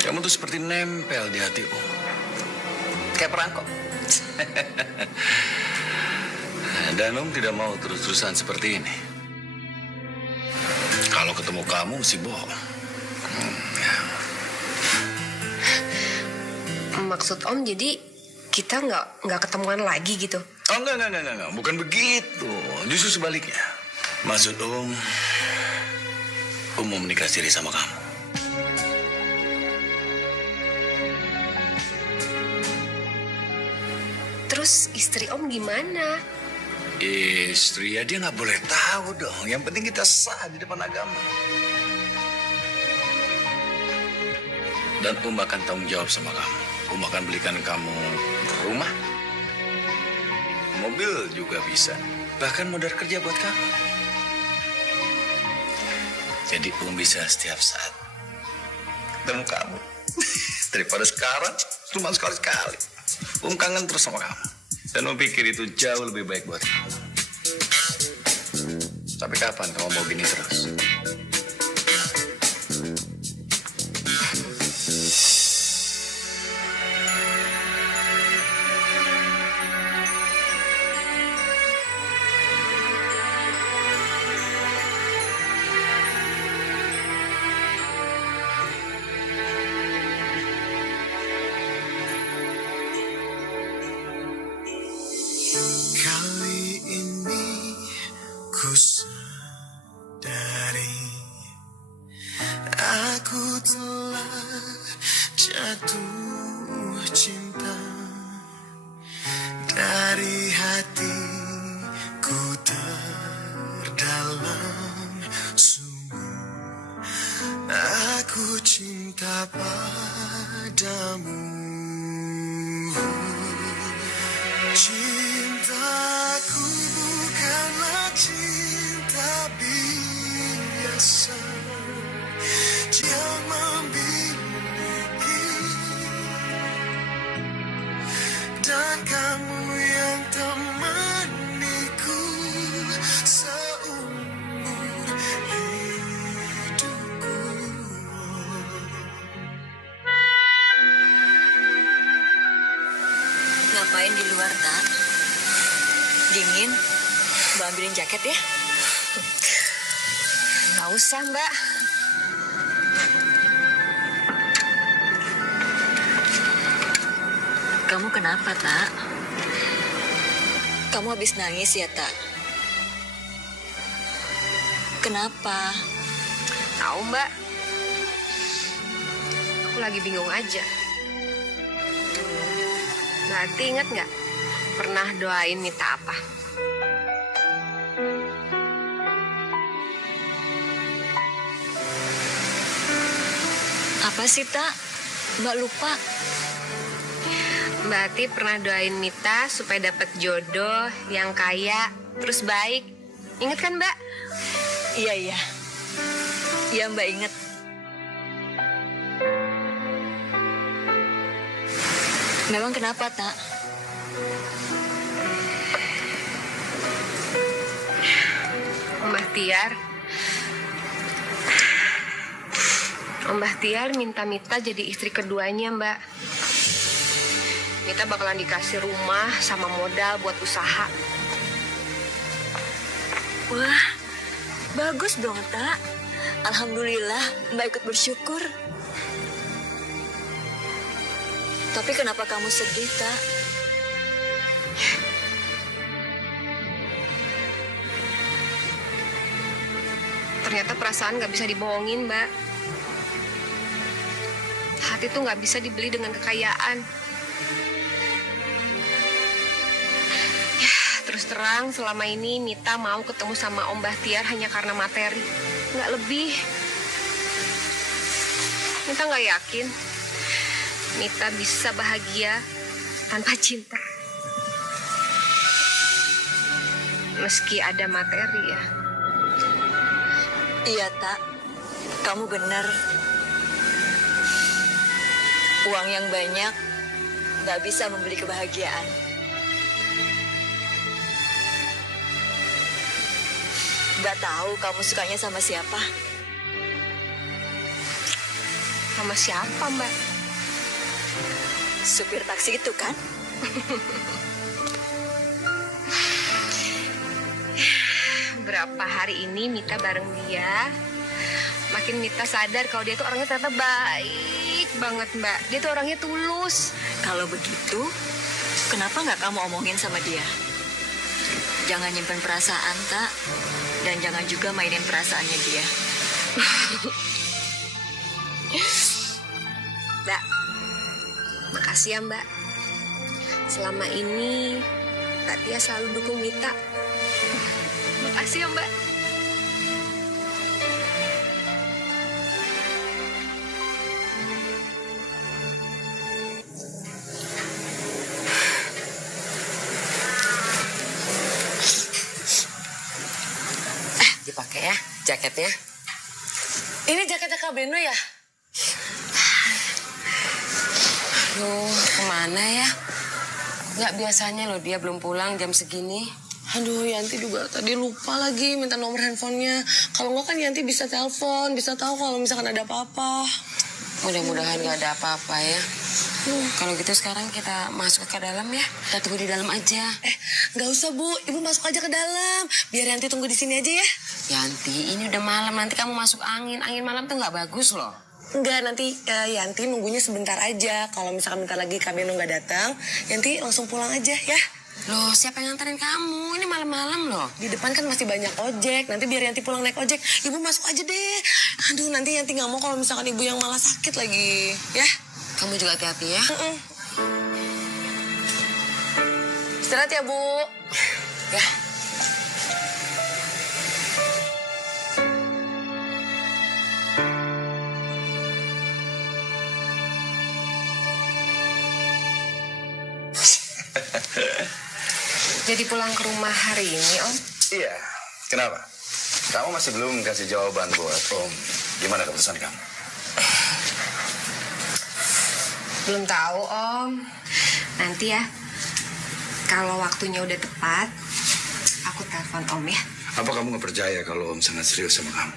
Kamu tuh seperti nempel di hati kayak perangkok. Dan tidak mau terus-terusan seperti ini. Kalau ketemu kamu mesti bohong. Maksud Om jadi kita nggak ketemuan lagi gitu? Oh enggak. Bukan begitu. Justru sebaliknya. Maksud Om mau menikah sendiri sama kamu. Terus istri Om gimana? Istri ya dia nggak boleh tahu dong. Yang penting kita sah di depan agama. Dan akan tanggung jawab sama kamu. Akan belikan kamu rumah, mobil juga bisa. Bahkan modal kerja buat kamu. Jadi bisa setiap saat ketemu kamu. Daripada sekarang cuma sekali-sekali. Kangen terus sama kamu. Dan pikir itu jauh lebih baik buat kamu. Sampai kapan kamu mau gini terus? Kali ini ku sadari aku telah jatuh cinta dari hatiku terdalam. Sungguh aku cinta padamu. Cintaku bukanlah cinta biasa yang memiliki, dan kamu yang temaniku seumur hidupku. Ngapain di luar, Tak? Dingin? Mbak ambilin jaket ya? Nggak usah, Mbak. Kamu kenapa, Tak? Kamu habis nangis ya, Tak? Kenapa? Tahu, Mbak. Aku lagi bingung aja. Berarti ingat nggak? Pernah doain Mita apa? Apa sih, Tak? Mbak lupa. Mbak Ati pernah doain Mita supaya dapat jodoh yang kaya, terus baik. Ingat kan, Mbak? Iya. Iya, Mbak inget. Memang kenapa, Tak? Om Bahtiar minta Mita jadi istri keduanya, Mbak. Mita bakalan dikasih rumah sama modal buat usaha. Wah, bagus dong, Tak. Alhamdulillah, Mbak ikut bersyukur. Tapi kenapa kamu sedih, Tak? Ternyata perasaan gak bisa dibohongin, Mbak. Hati tuh gak bisa dibeli dengan kekayaan. Ya, terus terang selama ini Mita mau ketemu sama Om Bahtiar hanya karena materi. Gak lebih. Mita gak yakin Mita bisa bahagia tanpa cinta. meski ada materi ya. Iya, Tak. Kamu benar. Uang yang banyak nggak bisa membeli kebahagiaan. Nggak tahu kamu sukanya sama siapa? Sama siapa, Mbak? Supir taksi itu kan? Berapa hari ini Mita bareng dia, makin Mita sadar kalau dia tuh orangnya ternyata baik banget, Mbak. Dia tuh orangnya tulus. Kalau begitu, kenapa nggak kamu omongin sama dia? Jangan nyimpen perasaan, Tak. Dan jangan juga mainin perasaannya dia. Mbak, makasih ya, Mbak. Selama ini Mbak Tia selalu dukung Mita. Makasih ya, Mbak. Dipakai ya jaketnya. Ini jaketnya Kak Beno ya? Aduh, kemana ya? Nggak biasanya loh dia belum pulang jam segini. Aduh, Yanti juga tadi lupa lagi minta nomor handphonenya. Kalau nggak kan Yanti bisa telepon, bisa tahu kalau misalkan ada apa-apa. Mudah-mudahan nggak ada apa-apa ya. Kalau gitu sekarang kita masuk ke dalam ya. Kita tunggu di dalam aja. Nggak usah, Bu. Ibu masuk aja ke dalam. Biar Yanti tunggu di sini aja ya. Yanti, ini udah malam. Nanti kamu masuk angin. Angin malam tuh nggak bagus loh. Enggak, nanti Yanti nunggunya sebentar aja. Kalau misalkan bentar lagi Kak Beno nggak datang, Yanti langsung pulang aja ya. Loh, siapa yang nganterin kamu? Ini malam-malam loh. Di depan kan masih banyak ojek. Nanti biar Yanti pulang naik ojek. Ibu masuk aja deh. Aduh, nanti Yanti nggak mau kalau misalkan ibu yang malah sakit lagi. Ya? Kamu juga hati-hati ya. Istirahat ya, Bu. Ya. Jadi pulang ke rumah hari ini, Om? Iya, kenapa? Kamu masih belum kasih jawaban buat Om. Gimana keputusan kamu? Belum tahu, Om. Nanti ya, kalau waktunya udah tepat, aku telepon Om ya. Apa kamu nggak percaya kalau Om sangat serius sama kamu?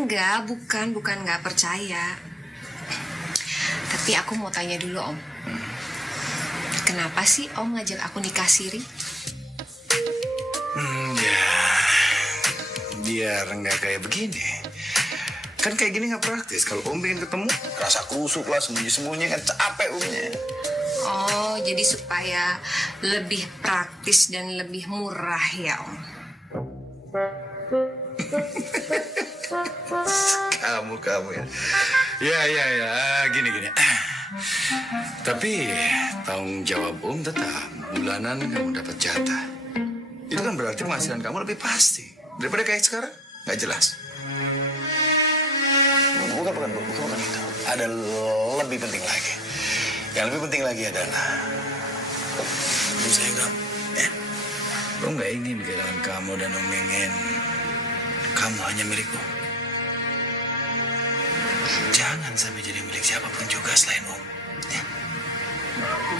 Enggak, bukan nggak percaya. Tapi aku mau tanya dulu, Om. Kenapa sih Om ngajak aku nikah siri? Ya, biar nggak kayak begini. Kan kayak gini nggak praktis. Kalau Om pengen ketemu, rasa kusuk lah, sembunyi-sembunyi kan capek Omnya. Oh, jadi supaya lebih praktis dan lebih murah ya, Om? Kamu ya. Ya, gini. Tapi tanggung jawab Om tetap bulanan kamu dapat jatah. Itu kan berarti penghasilan kamu lebih pasti daripada kayak sekarang nggak jelas. Bukan itu. Ada lebih penting lagi. Yang lebih penting lagi adalah Om sayang kamu. Ya. Om nggak ingin kehilangan kamu dan Om ingin kamu hanya milik Om. Jangan sampai jadi milik siapapun juga selain Om. Ya.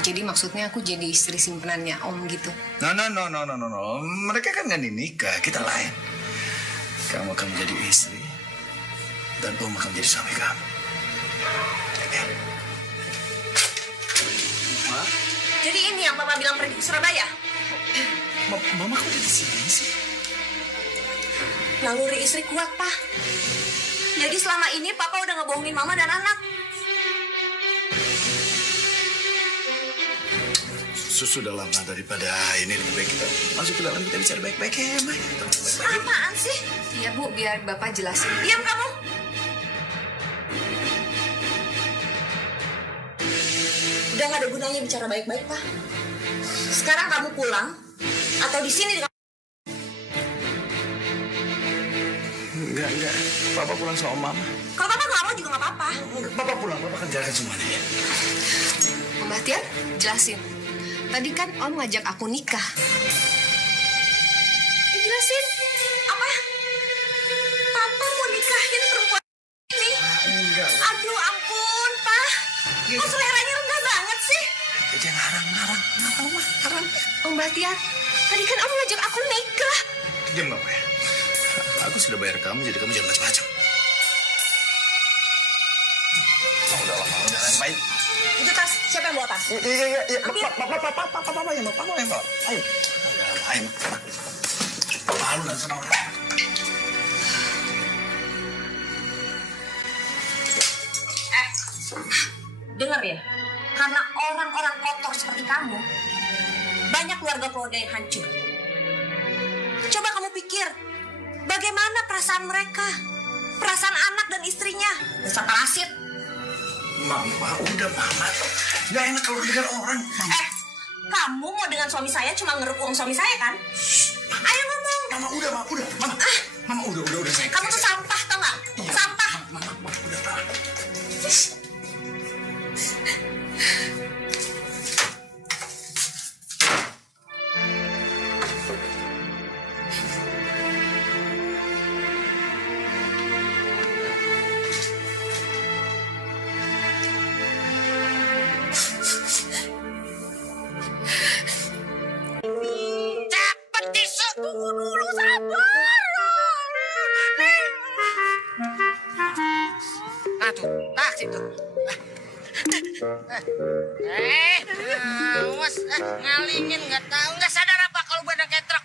Jadi maksudnya aku jadi istri simpenannya Om gitu? No. Mereka kan nggak nikah, kita lain. Kamu akan menjadi istri dan Om akan menjadi suami kamu. Ya. Ma? Jadi ini yang Papa bilang pergi ke Surabaya? Mama kok di sini sih? Naluri istri kuat, Pak. Jadi selama ini Papa udah ngebohongin Mama dan anak. Sudah lama daripada ini, lebih baik kita masuk ke dalam, kita bicara baik-baik ya, Ma. Apaan sih? Iya, Bu, biar Bapak jelasin. Diam kamu. Udah gak ada gunanya bicara baik-baik, Pak. Sekarang kamu pulang atau di sini dengan... Enggak. Papa pulang sama Mama. Kalau Papa gak mau juga gak apa-apa. Papa pulang, Papa akan jalan semuanya ya. Om Bahtiar, jelasin. Tadi kan Om ngajak aku nikah. dijelasin. Apa? Papa mau nikahin perempuan ini? Enggak. Aduh ampun, Pak. Kok seleranya rendah banget sih? Dia ngarang. Om Batiar, tadi kan Om ngajak aku nikah. Diam Bapak ya. Aku sudah bayar kamu, jadi kamu jangan macam-macam. Udah baik. Itu tas, siapa yang bawa tas? Iya. Papa yang bawa. Ayo. Udah ayo. Malu dan senang. Dengar ya, karena orang-orang kotor seperti kamu, banyak keluarga-keluarga yang hancur. Coba kamu pikir, bagaimana perasaan mereka? Perasaan anak dan istrinya. Dasar parasit. Mama, udah Mama. Gak enak kalau dengar orang. Kamu mau dengan suami saya cuma ngeruk uang suami saya kan? Ayo ngomong. Mama, udah. Mama, udah saya. Kamu tuh sampah, tau gak? Sampah. Mama, udah. Cepet tisu. Tunggu dulu, sabar. Tuh, taksi tuh. Awas, ngalingin nggak tahu, nggak sadar apa kalau badan kayak truk.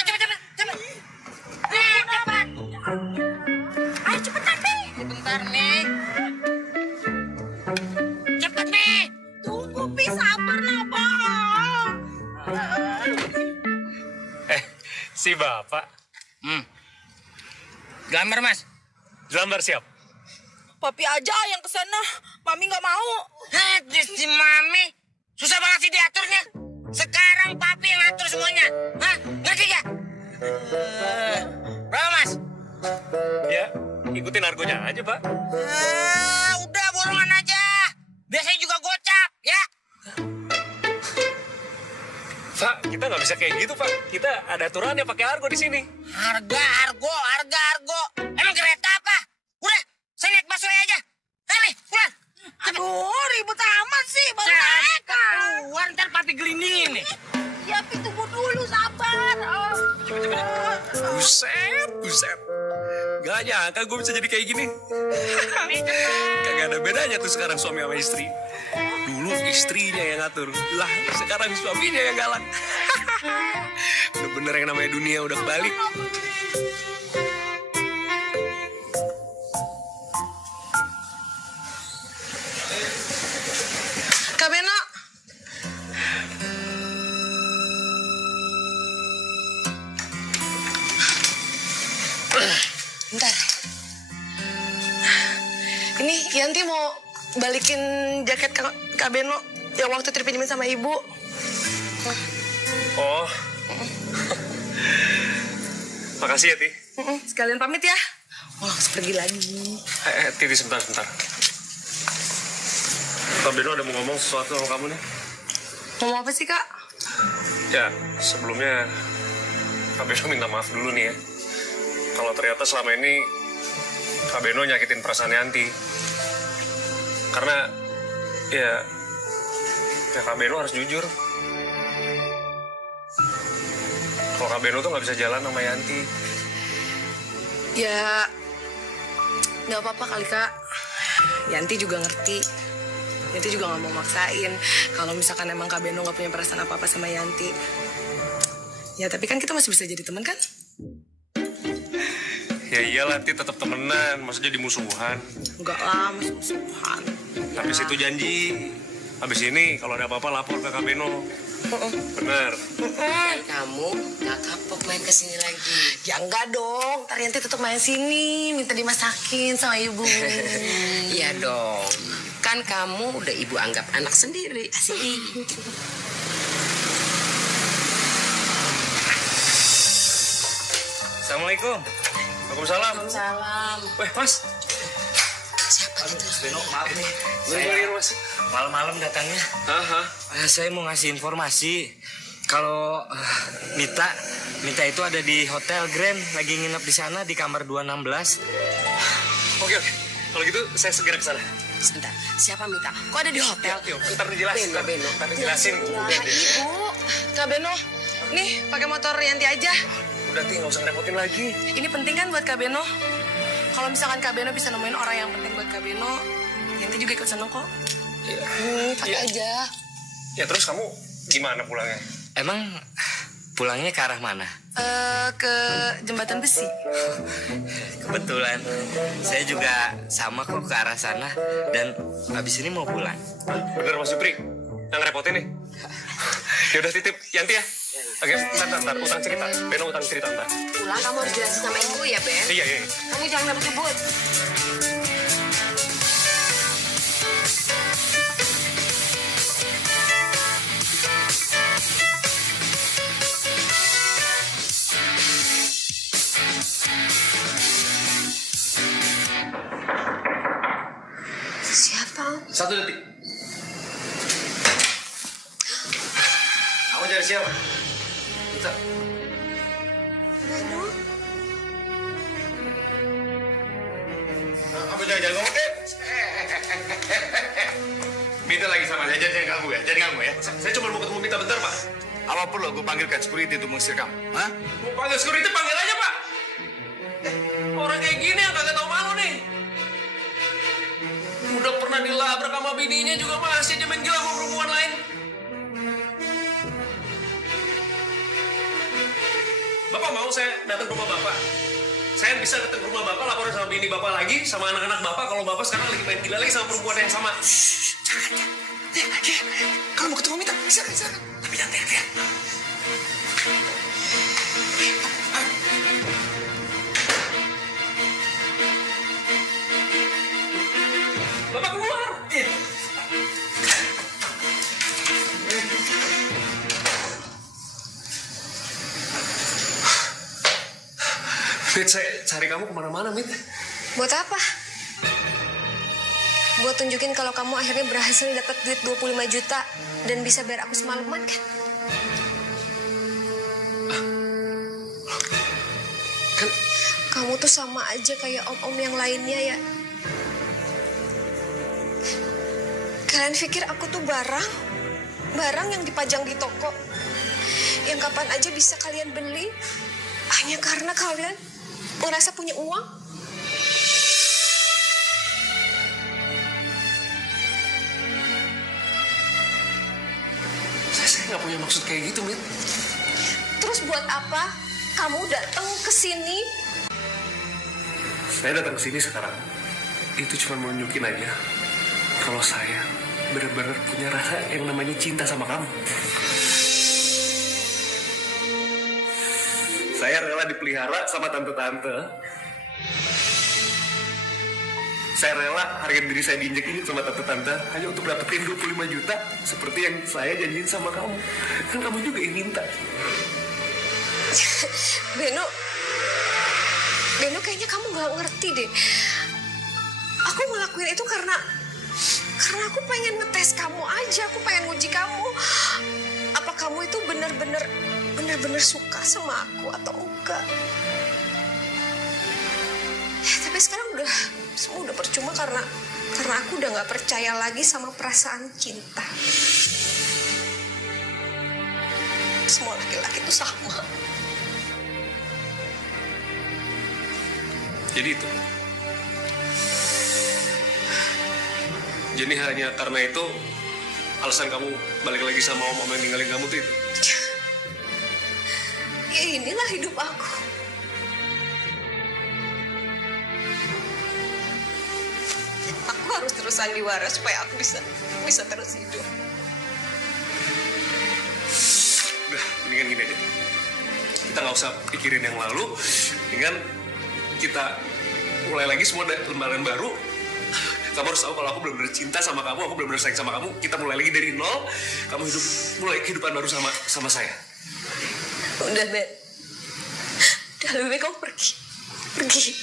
Cepet. Cepat. Ayo cepetan nih. Bentar nih. Cepet nih. Tunggu Pi, sabar lah Bang. Si Bapak. Gambar Mas. Gambar siap. Papi aja yang kesana. Mami nggak mau. Si Mami. Susah banget sih diaturnya. Sekarang Papi yang atur semuanya. Hah? Ngerti gak? Berapa Mas? Ya, ikutin argonya aja, Pak. Udah borongan aja. Biasanya juga gocap, ya? Pak, kita nggak bisa kayak gitu, Pak. Kita ada aturannya pakai argo di sini. Harga argo. Emang kereta apa? Udah, saya naik busway aja. Nih, pulang. Aduh, ribut amat sih. Baru naik. Keluar, ntar Papi gelindingin nih. Ya, Pi, tunggu dulu, sabar. Buset. Gak nyangka gue bisa jadi kayak gini. Kagak ada bedanya tuh sekarang suami sama istri. Dulu istrinya yang ngatur. Lah, sekarang suaminya yang galak. Bener-bener yang namanya dunia udah kebalik. Kak Beno. Bentar. Ini Yanti mau balikin jaket Kak Beno yang waktu itu dipinjemin sama ibu. Oh. Makasih ya, Ti. Sekalian pamit ya. Mau langsung pergi lagi. Titi, sebentar. Kak Beno ada mau ngomong sesuatu sama kamu nih. Ngomong apa sih, Kak? Ya, sebelumnya Kak Beno minta maaf dulu nih ya. Kalau ternyata selama ini Kak Beno nyakitin perasaan Yanti. Karena ya Kak Beno harus jujur. Kalau Kak Beno tuh nggak bisa jalan sama Yanti. Ya, nggak apa-apa kali, Kak. Yanti juga ngerti. Yanti juga nggak mau maksain. Kalau misalkan emang Kak Beno nggak punya perasaan apa-apa sama Yanti. Ya, tapi kan kita masih bisa jadi teman kan? Ya iyalah, Ti, tetap temenan. Masa jadi musuhan. Enggak lah, masih musuhan. Habis itu janji. Habis ini kalau ada apa-apa lapor ke Kak Beno. Bener. Dan kamu gak kapok main kesini lagi. Ya enggak dong, ntar Yanti tetap main sini, minta dimasakin sama ibu. Iya dong. Kan kamu udah ibu anggap anak sendiri. Asik. Assalamualaikum. Waalaikumsalam. Salam. Weh, Mas. Siapa itu? Beno, maaf nih. Saya Mas. Malam-malam datangnya. Aha. Saya mau ngasih informasi kalau Mita Mita itu ada di Hotel Grand, lagi nginep di sana di kamar 216. Oke. Kalau gitu saya segera ke sana. Sebentar, siapa Mita? Kok ada di hotel? Yuk, ntar dijelasin. Ntar dijelasin. Udah deh. Ibu, Kak Beno, nih pakai motor Yanti aja. Udah nggak usah ngerepotin lagi. Ini penting kan buat Kak Beno? Kalau misalkan Kak Beno bisa nemuin orang yang penting buat Kak Beno, Yanti juga ikut seneng kok. Pakai aja. Ya terus kamu gimana pulangnya? Emang pulangnya ke arah mana? Ke jembatan besi. Kebetulan saya juga sama kok ke arah sana dan habis ini mau pulang. Bener Mas Supri, yang ngerepotin nih. Ya udah titip Yanti ya. Oke, ntar utang cerita. Beno utang cerita ntar. Pulang kamu harus jelasin sama ibu ya, Ben. Iya. Kamu jangan ngebut-ngebut. Siapa? 1 detik. Kamu cari siapa? Mita. Beno? Kamu jangan ngomong. Mita lagi sama saya, jangan ganggu ya. Jangan ganggu ya. Saya cuma mau ketemu Mita bentar, Pak. Apa perlu gue panggilkan security untuk mengusir kamu? Hah? Mau panggil security, panggil aja, Pak. Orang kayak gini yang kagak tau malu nih. Udah pernah dilabrak sama bininya juga masih aja main gila sama perempuan lain. Bapak mau saya datang ke rumah Bapak? Saya bisa datang ke rumah Bapak, laporin sama bini Bapak lagi, sama anak-anak Bapak kalau Bapak sekarang lagi main gila lagi sama perempuan yang sama. Jangan. Kalau mau ketemu Mita, silakan. Tapi jangan teriak-teriak. Bapak keluar. Mit, saya cari kamu kemana-mana, Mit. Buat apa? Buat tunjukin kalau kamu akhirnya berhasil dapat duit 25 juta dan bisa bayar aku semalaman kan? Kan Kamu tuh sama aja kayak om-om yang lainnya ya. Kalian pikir aku tuh barang yang dipajang di toko, yang kapan aja bisa kalian beli, hanya karena kalian merasa punya uang? saya nggak punya maksud kayak gitu, Mit. Terus buat apa kamu datang ke sini? Saya datang ke sini sekarang itu cuma mau nunjukin aja kalau saya benar-benar punya rasa yang namanya cinta sama kamu. Saya rela dipelihara sama tante-tante. Saya rela harga diri saya diinjek ini sama tante-tante hanya untuk dapetin 25 juta seperti yang saya janjiin sama kamu. Kan kamu juga yang minta. Beno, kayaknya kamu gak ngerti deh. Aku ngelakuin itu karena aku pengen ngetes kamu aja. Aku pengen nguji kamu. Apa kamu itu benar-benar suka sama aku atau enggak? Tapi sekarang semua udah percuma karena aku udah gak percaya lagi sama perasaan cinta. Semua laki-laki itu sama. Jadi itu. Jadi hanya karena itu alasan kamu balik lagi sama om yang ninggalin kamu tuh itu. Ya inilah hidup aku. Aku harus terus sandiwara supaya aku bisa terus hidup. Udah, mendingan gini aja. Kita nggak usah pikirin yang lalu. Mendingan kita mulai lagi semua dari lembaran baru. Kamu harus tahu kalau aku benar-benar cinta sama kamu, aku benar-benar sayang sama kamu. Kita mulai lagi dari nol. Kamu mulai kehidupan baru sama saya. Udah, Ben. Udah, lebih baik kamu pergi. Pergi.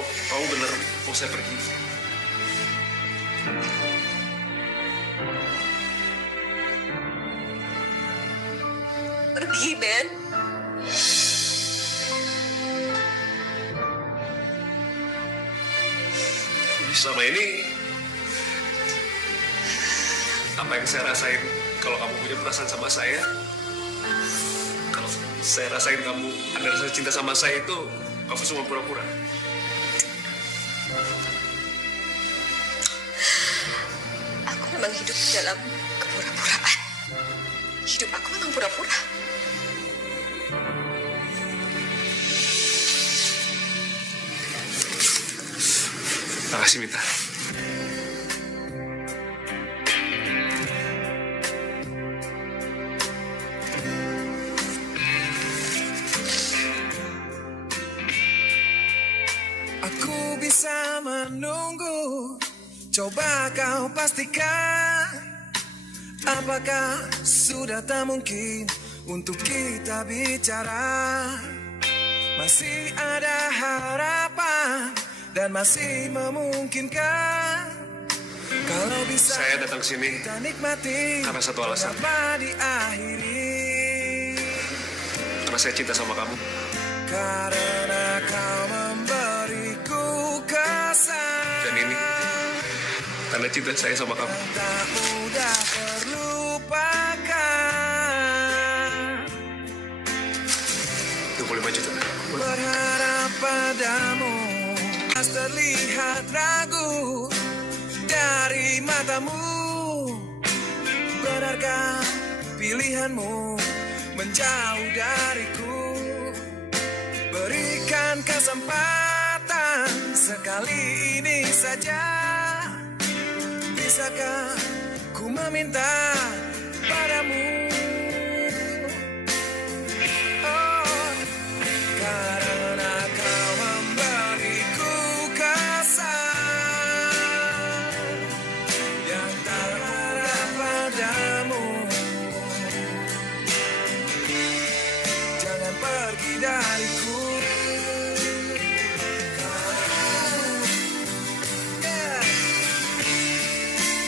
Kamu bener mau saya pergi? Pergi, Ben. Selama ini apa yang saya rasain kalau kamu punya perasaan sama saya, kalau saya rasain kamu ada rasa cinta sama saya itu kamu cuma pura-pura. Aku memang hidup dalam kepura-puraan. Hidup aku memang pura-pura. Makasih, Mita. Aku bisa menunggu. Coba kau pastikan, apakah sudah tak mungkin untuk kita bicara? Masih ada harapan dan masih memungkinkan. Kalau bisa Saya datang sini kita nikmati karena satu alasan. bersama diakhiri. Karena saya cinta sama kamu. Karena kau memberiku kesan. Dan ini tanda cinta saya sama kamu. Tak mudah terlupakan. 25 juta. Berharap padamu, terlihat ragu dari matamu. Benarkah pilihanmu menjauh dariku? Berikan kesempatan sekali ini saja. Bisakah ku meminta padamu? Oh, karena kau memberiku kesan yang tak ada padamu. Jangan pergi dariku.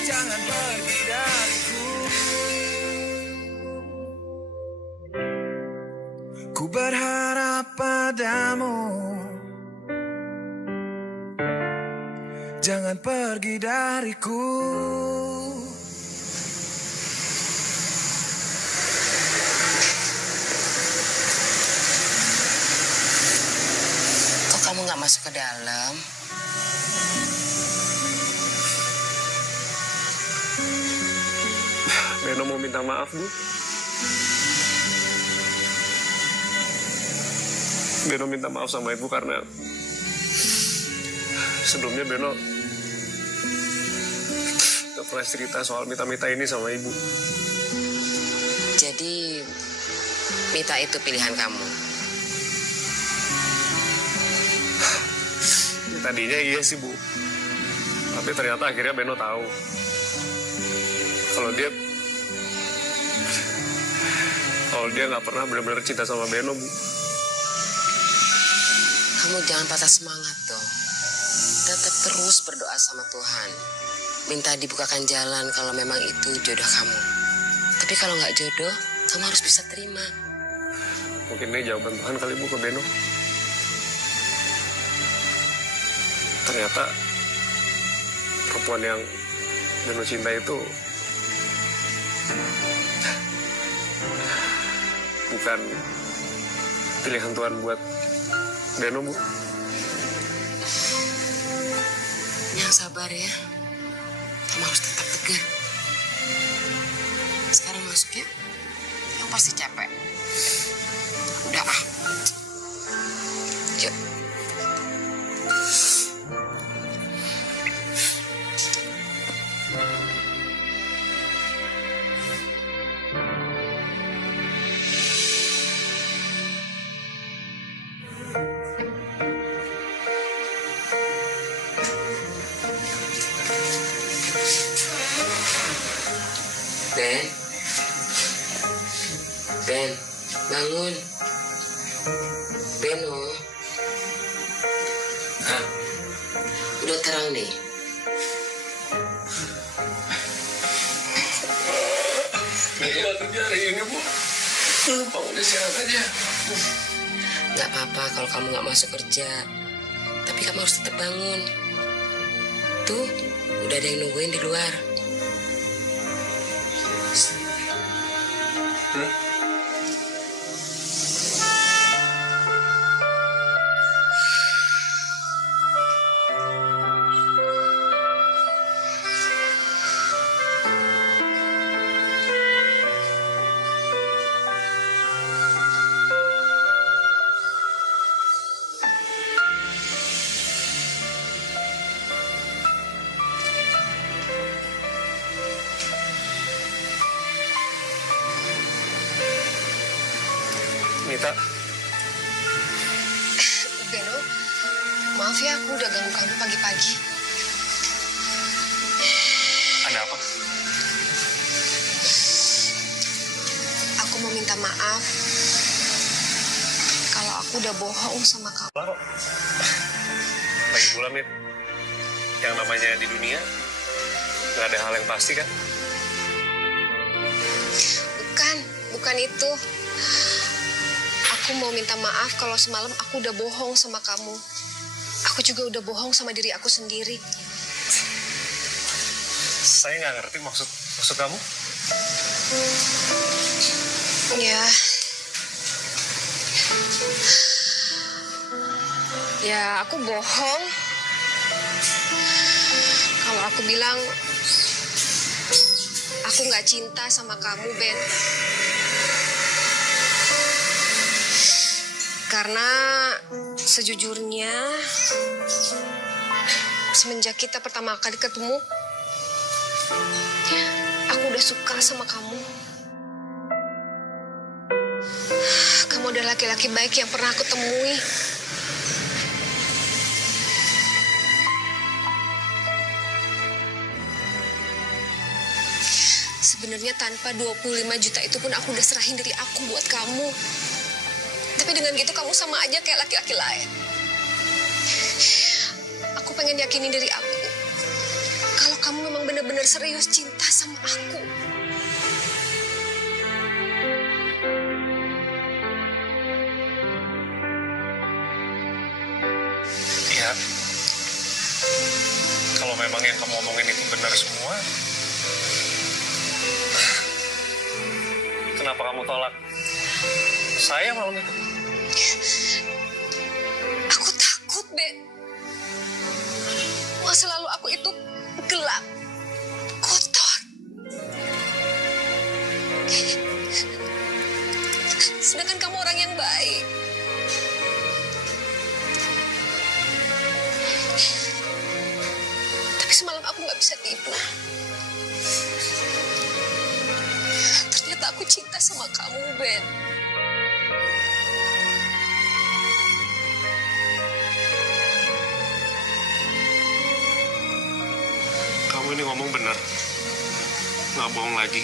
Jangan pergi dariku. Ku berharap padamu. Jangan pergi dariku. Kok kamu nggak masuk ke dalam? Beno mau minta maaf, Bu. Beno minta maaf sama Ibu karena sebelumnya Beno gak pernah cerita soal Mita-Mita ini sama Ibu. Jadi Mita itu pilihan kamu. Tadinya iya sih, Bu. Tapi ternyata akhirnya Beno tahu kalau dia nggak pernah benar-benar cinta sama Beno, Bu. Kamu jangan patah semangat dong. Tetap terus berdoa sama Tuhan. Minta dibukakan jalan kalau memang itu jodoh kamu. Tapi kalau nggak jodoh, kamu harus bisa terima. Mungkin ini jawaban Tuhan kali, Bu, ke Beno. Ternyata perempuan yang Beno cinta itu bukan pilihan Tuhan buat Beno, Bu. Yang sabar ya. Kamu harus tetap tegar. Sekarang masuk ya. Kamu pasti capek. Udah ah. Yuk. Ben, Ben, bangun. Beno, Hah? Udah terang nih. Nggak kerja hari ini, Bu. Bangun istirahat aja. Gak apa-apa kalau kamu gak masuk kerja. Tapi kamu harus tetap bangun. Tuh, udah ada yang nungguin di luar. Mita, Beno, maaf ya aku udah ganggu kamu pagi-pagi. ada apa? Aku mau minta maaf kalau aku udah bohong sama kamu. Laro. Lagi pula, Mit. Yang namanya di dunia, nggak ada hal yang pasti kan? Bukan itu. Aku mau minta maaf kalau semalam aku udah bohong sama kamu. Aku juga udah bohong sama diri aku sendiri. Saya nggak ngerti maksud kamu. Ya, aku bohong kalau aku bilang aku nggak cinta sama kamu, Ben. Karena sejujurnya semenjak kita pertama kali ketemu, aku udah suka sama kamu. Kamu adalah laki-laki baik yang pernah aku temui. Sebenarnya tanpa 25 juta itu pun aku udah serahin diri aku buat kamu. Tapi dengan gitu kamu sama aja kayak laki-laki lain. Aku pengen yakinin diri aku kalau kamu memang benar-benar serius cinta sama aku. Ya, kalau memang yang kamu omongin itu benar semua, kenapa kamu tolak saya malam itu? Aku takut, Ben. Masa lalu aku itu gelap, kotor. Sedangkan kamu orang yang baik. Tapi semalam aku nggak bisa tidur. Ternyata aku cinta sama kamu, Ben. Kamu ini ngomong benar, nggak bohong lagi.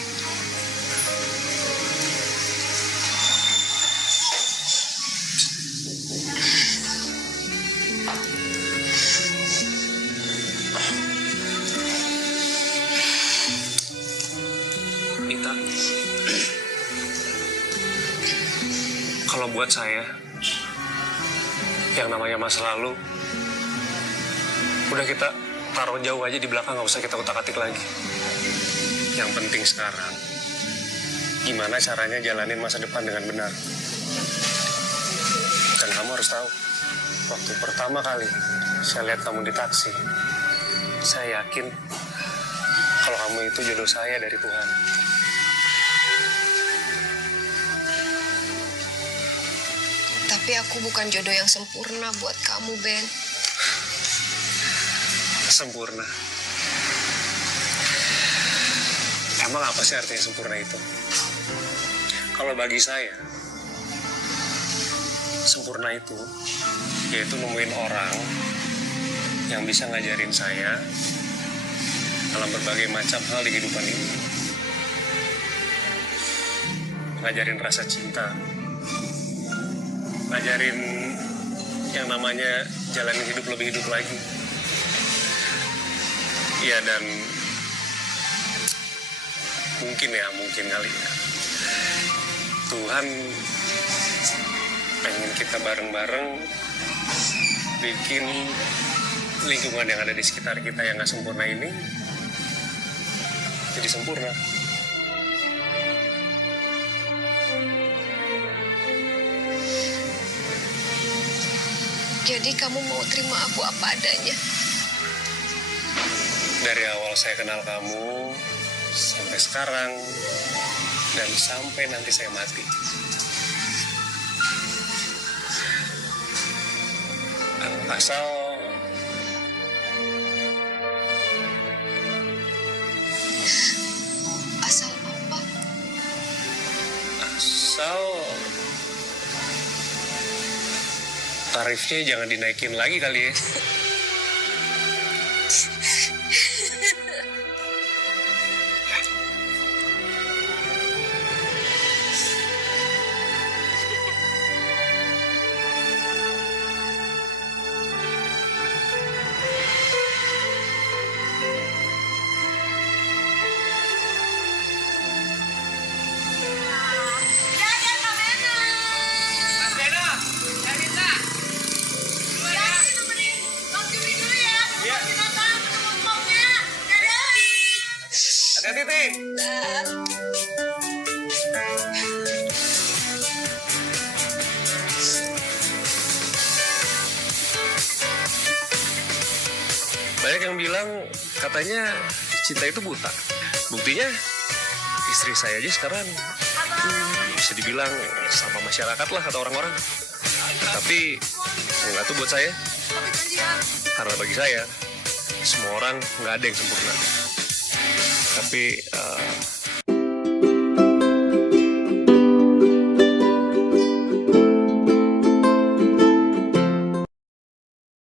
Mita, kalau buat saya, yang namanya masa lalu, udah kita taruh jauh aja di belakang, nggak usah kita utak-atik lagi. Yang penting sekarang, gimana caranya jalanin masa depan dengan benar. Dan kamu harus tahu, waktu pertama kali saya lihat kamu di taksi, saya yakin kalau kamu itu jodoh saya dari Tuhan. Tapi aku bukan jodoh yang sempurna buat kamu, Ben. Sempurna. Emang apa sih artinya sempurna itu? Kalau bagi saya, sempurna itu yaitu nemuin orang yang bisa ngajarin saya dalam berbagai macam hal di kehidupan ini. Ngajarin rasa cinta, ngajarin yang namanya jalanin hidup lebih hidup lagi. Iya, dan mungkin kali ya, Tuhan pengen kita bareng-bareng bikin lingkungan yang ada di sekitar kita yang gak sempurna ini jadi sempurna. Jadi kamu mau terima aku apa adanya? Dari awal saya kenal kamu sampai sekarang dan sampai nanti saya mati. Asal apa? Asal tarifnya jangan dinaikin lagi kali ya. Hati-hati. Banyak yang bilang katanya cinta itu buta. Buktinya istri saya aja sekarang bisa dibilang sama masyarakat lah kata orang-orang. Tapi enggak tuh buat saya. Karena bagi saya semua orang nggak ada yang sempurna. Tapi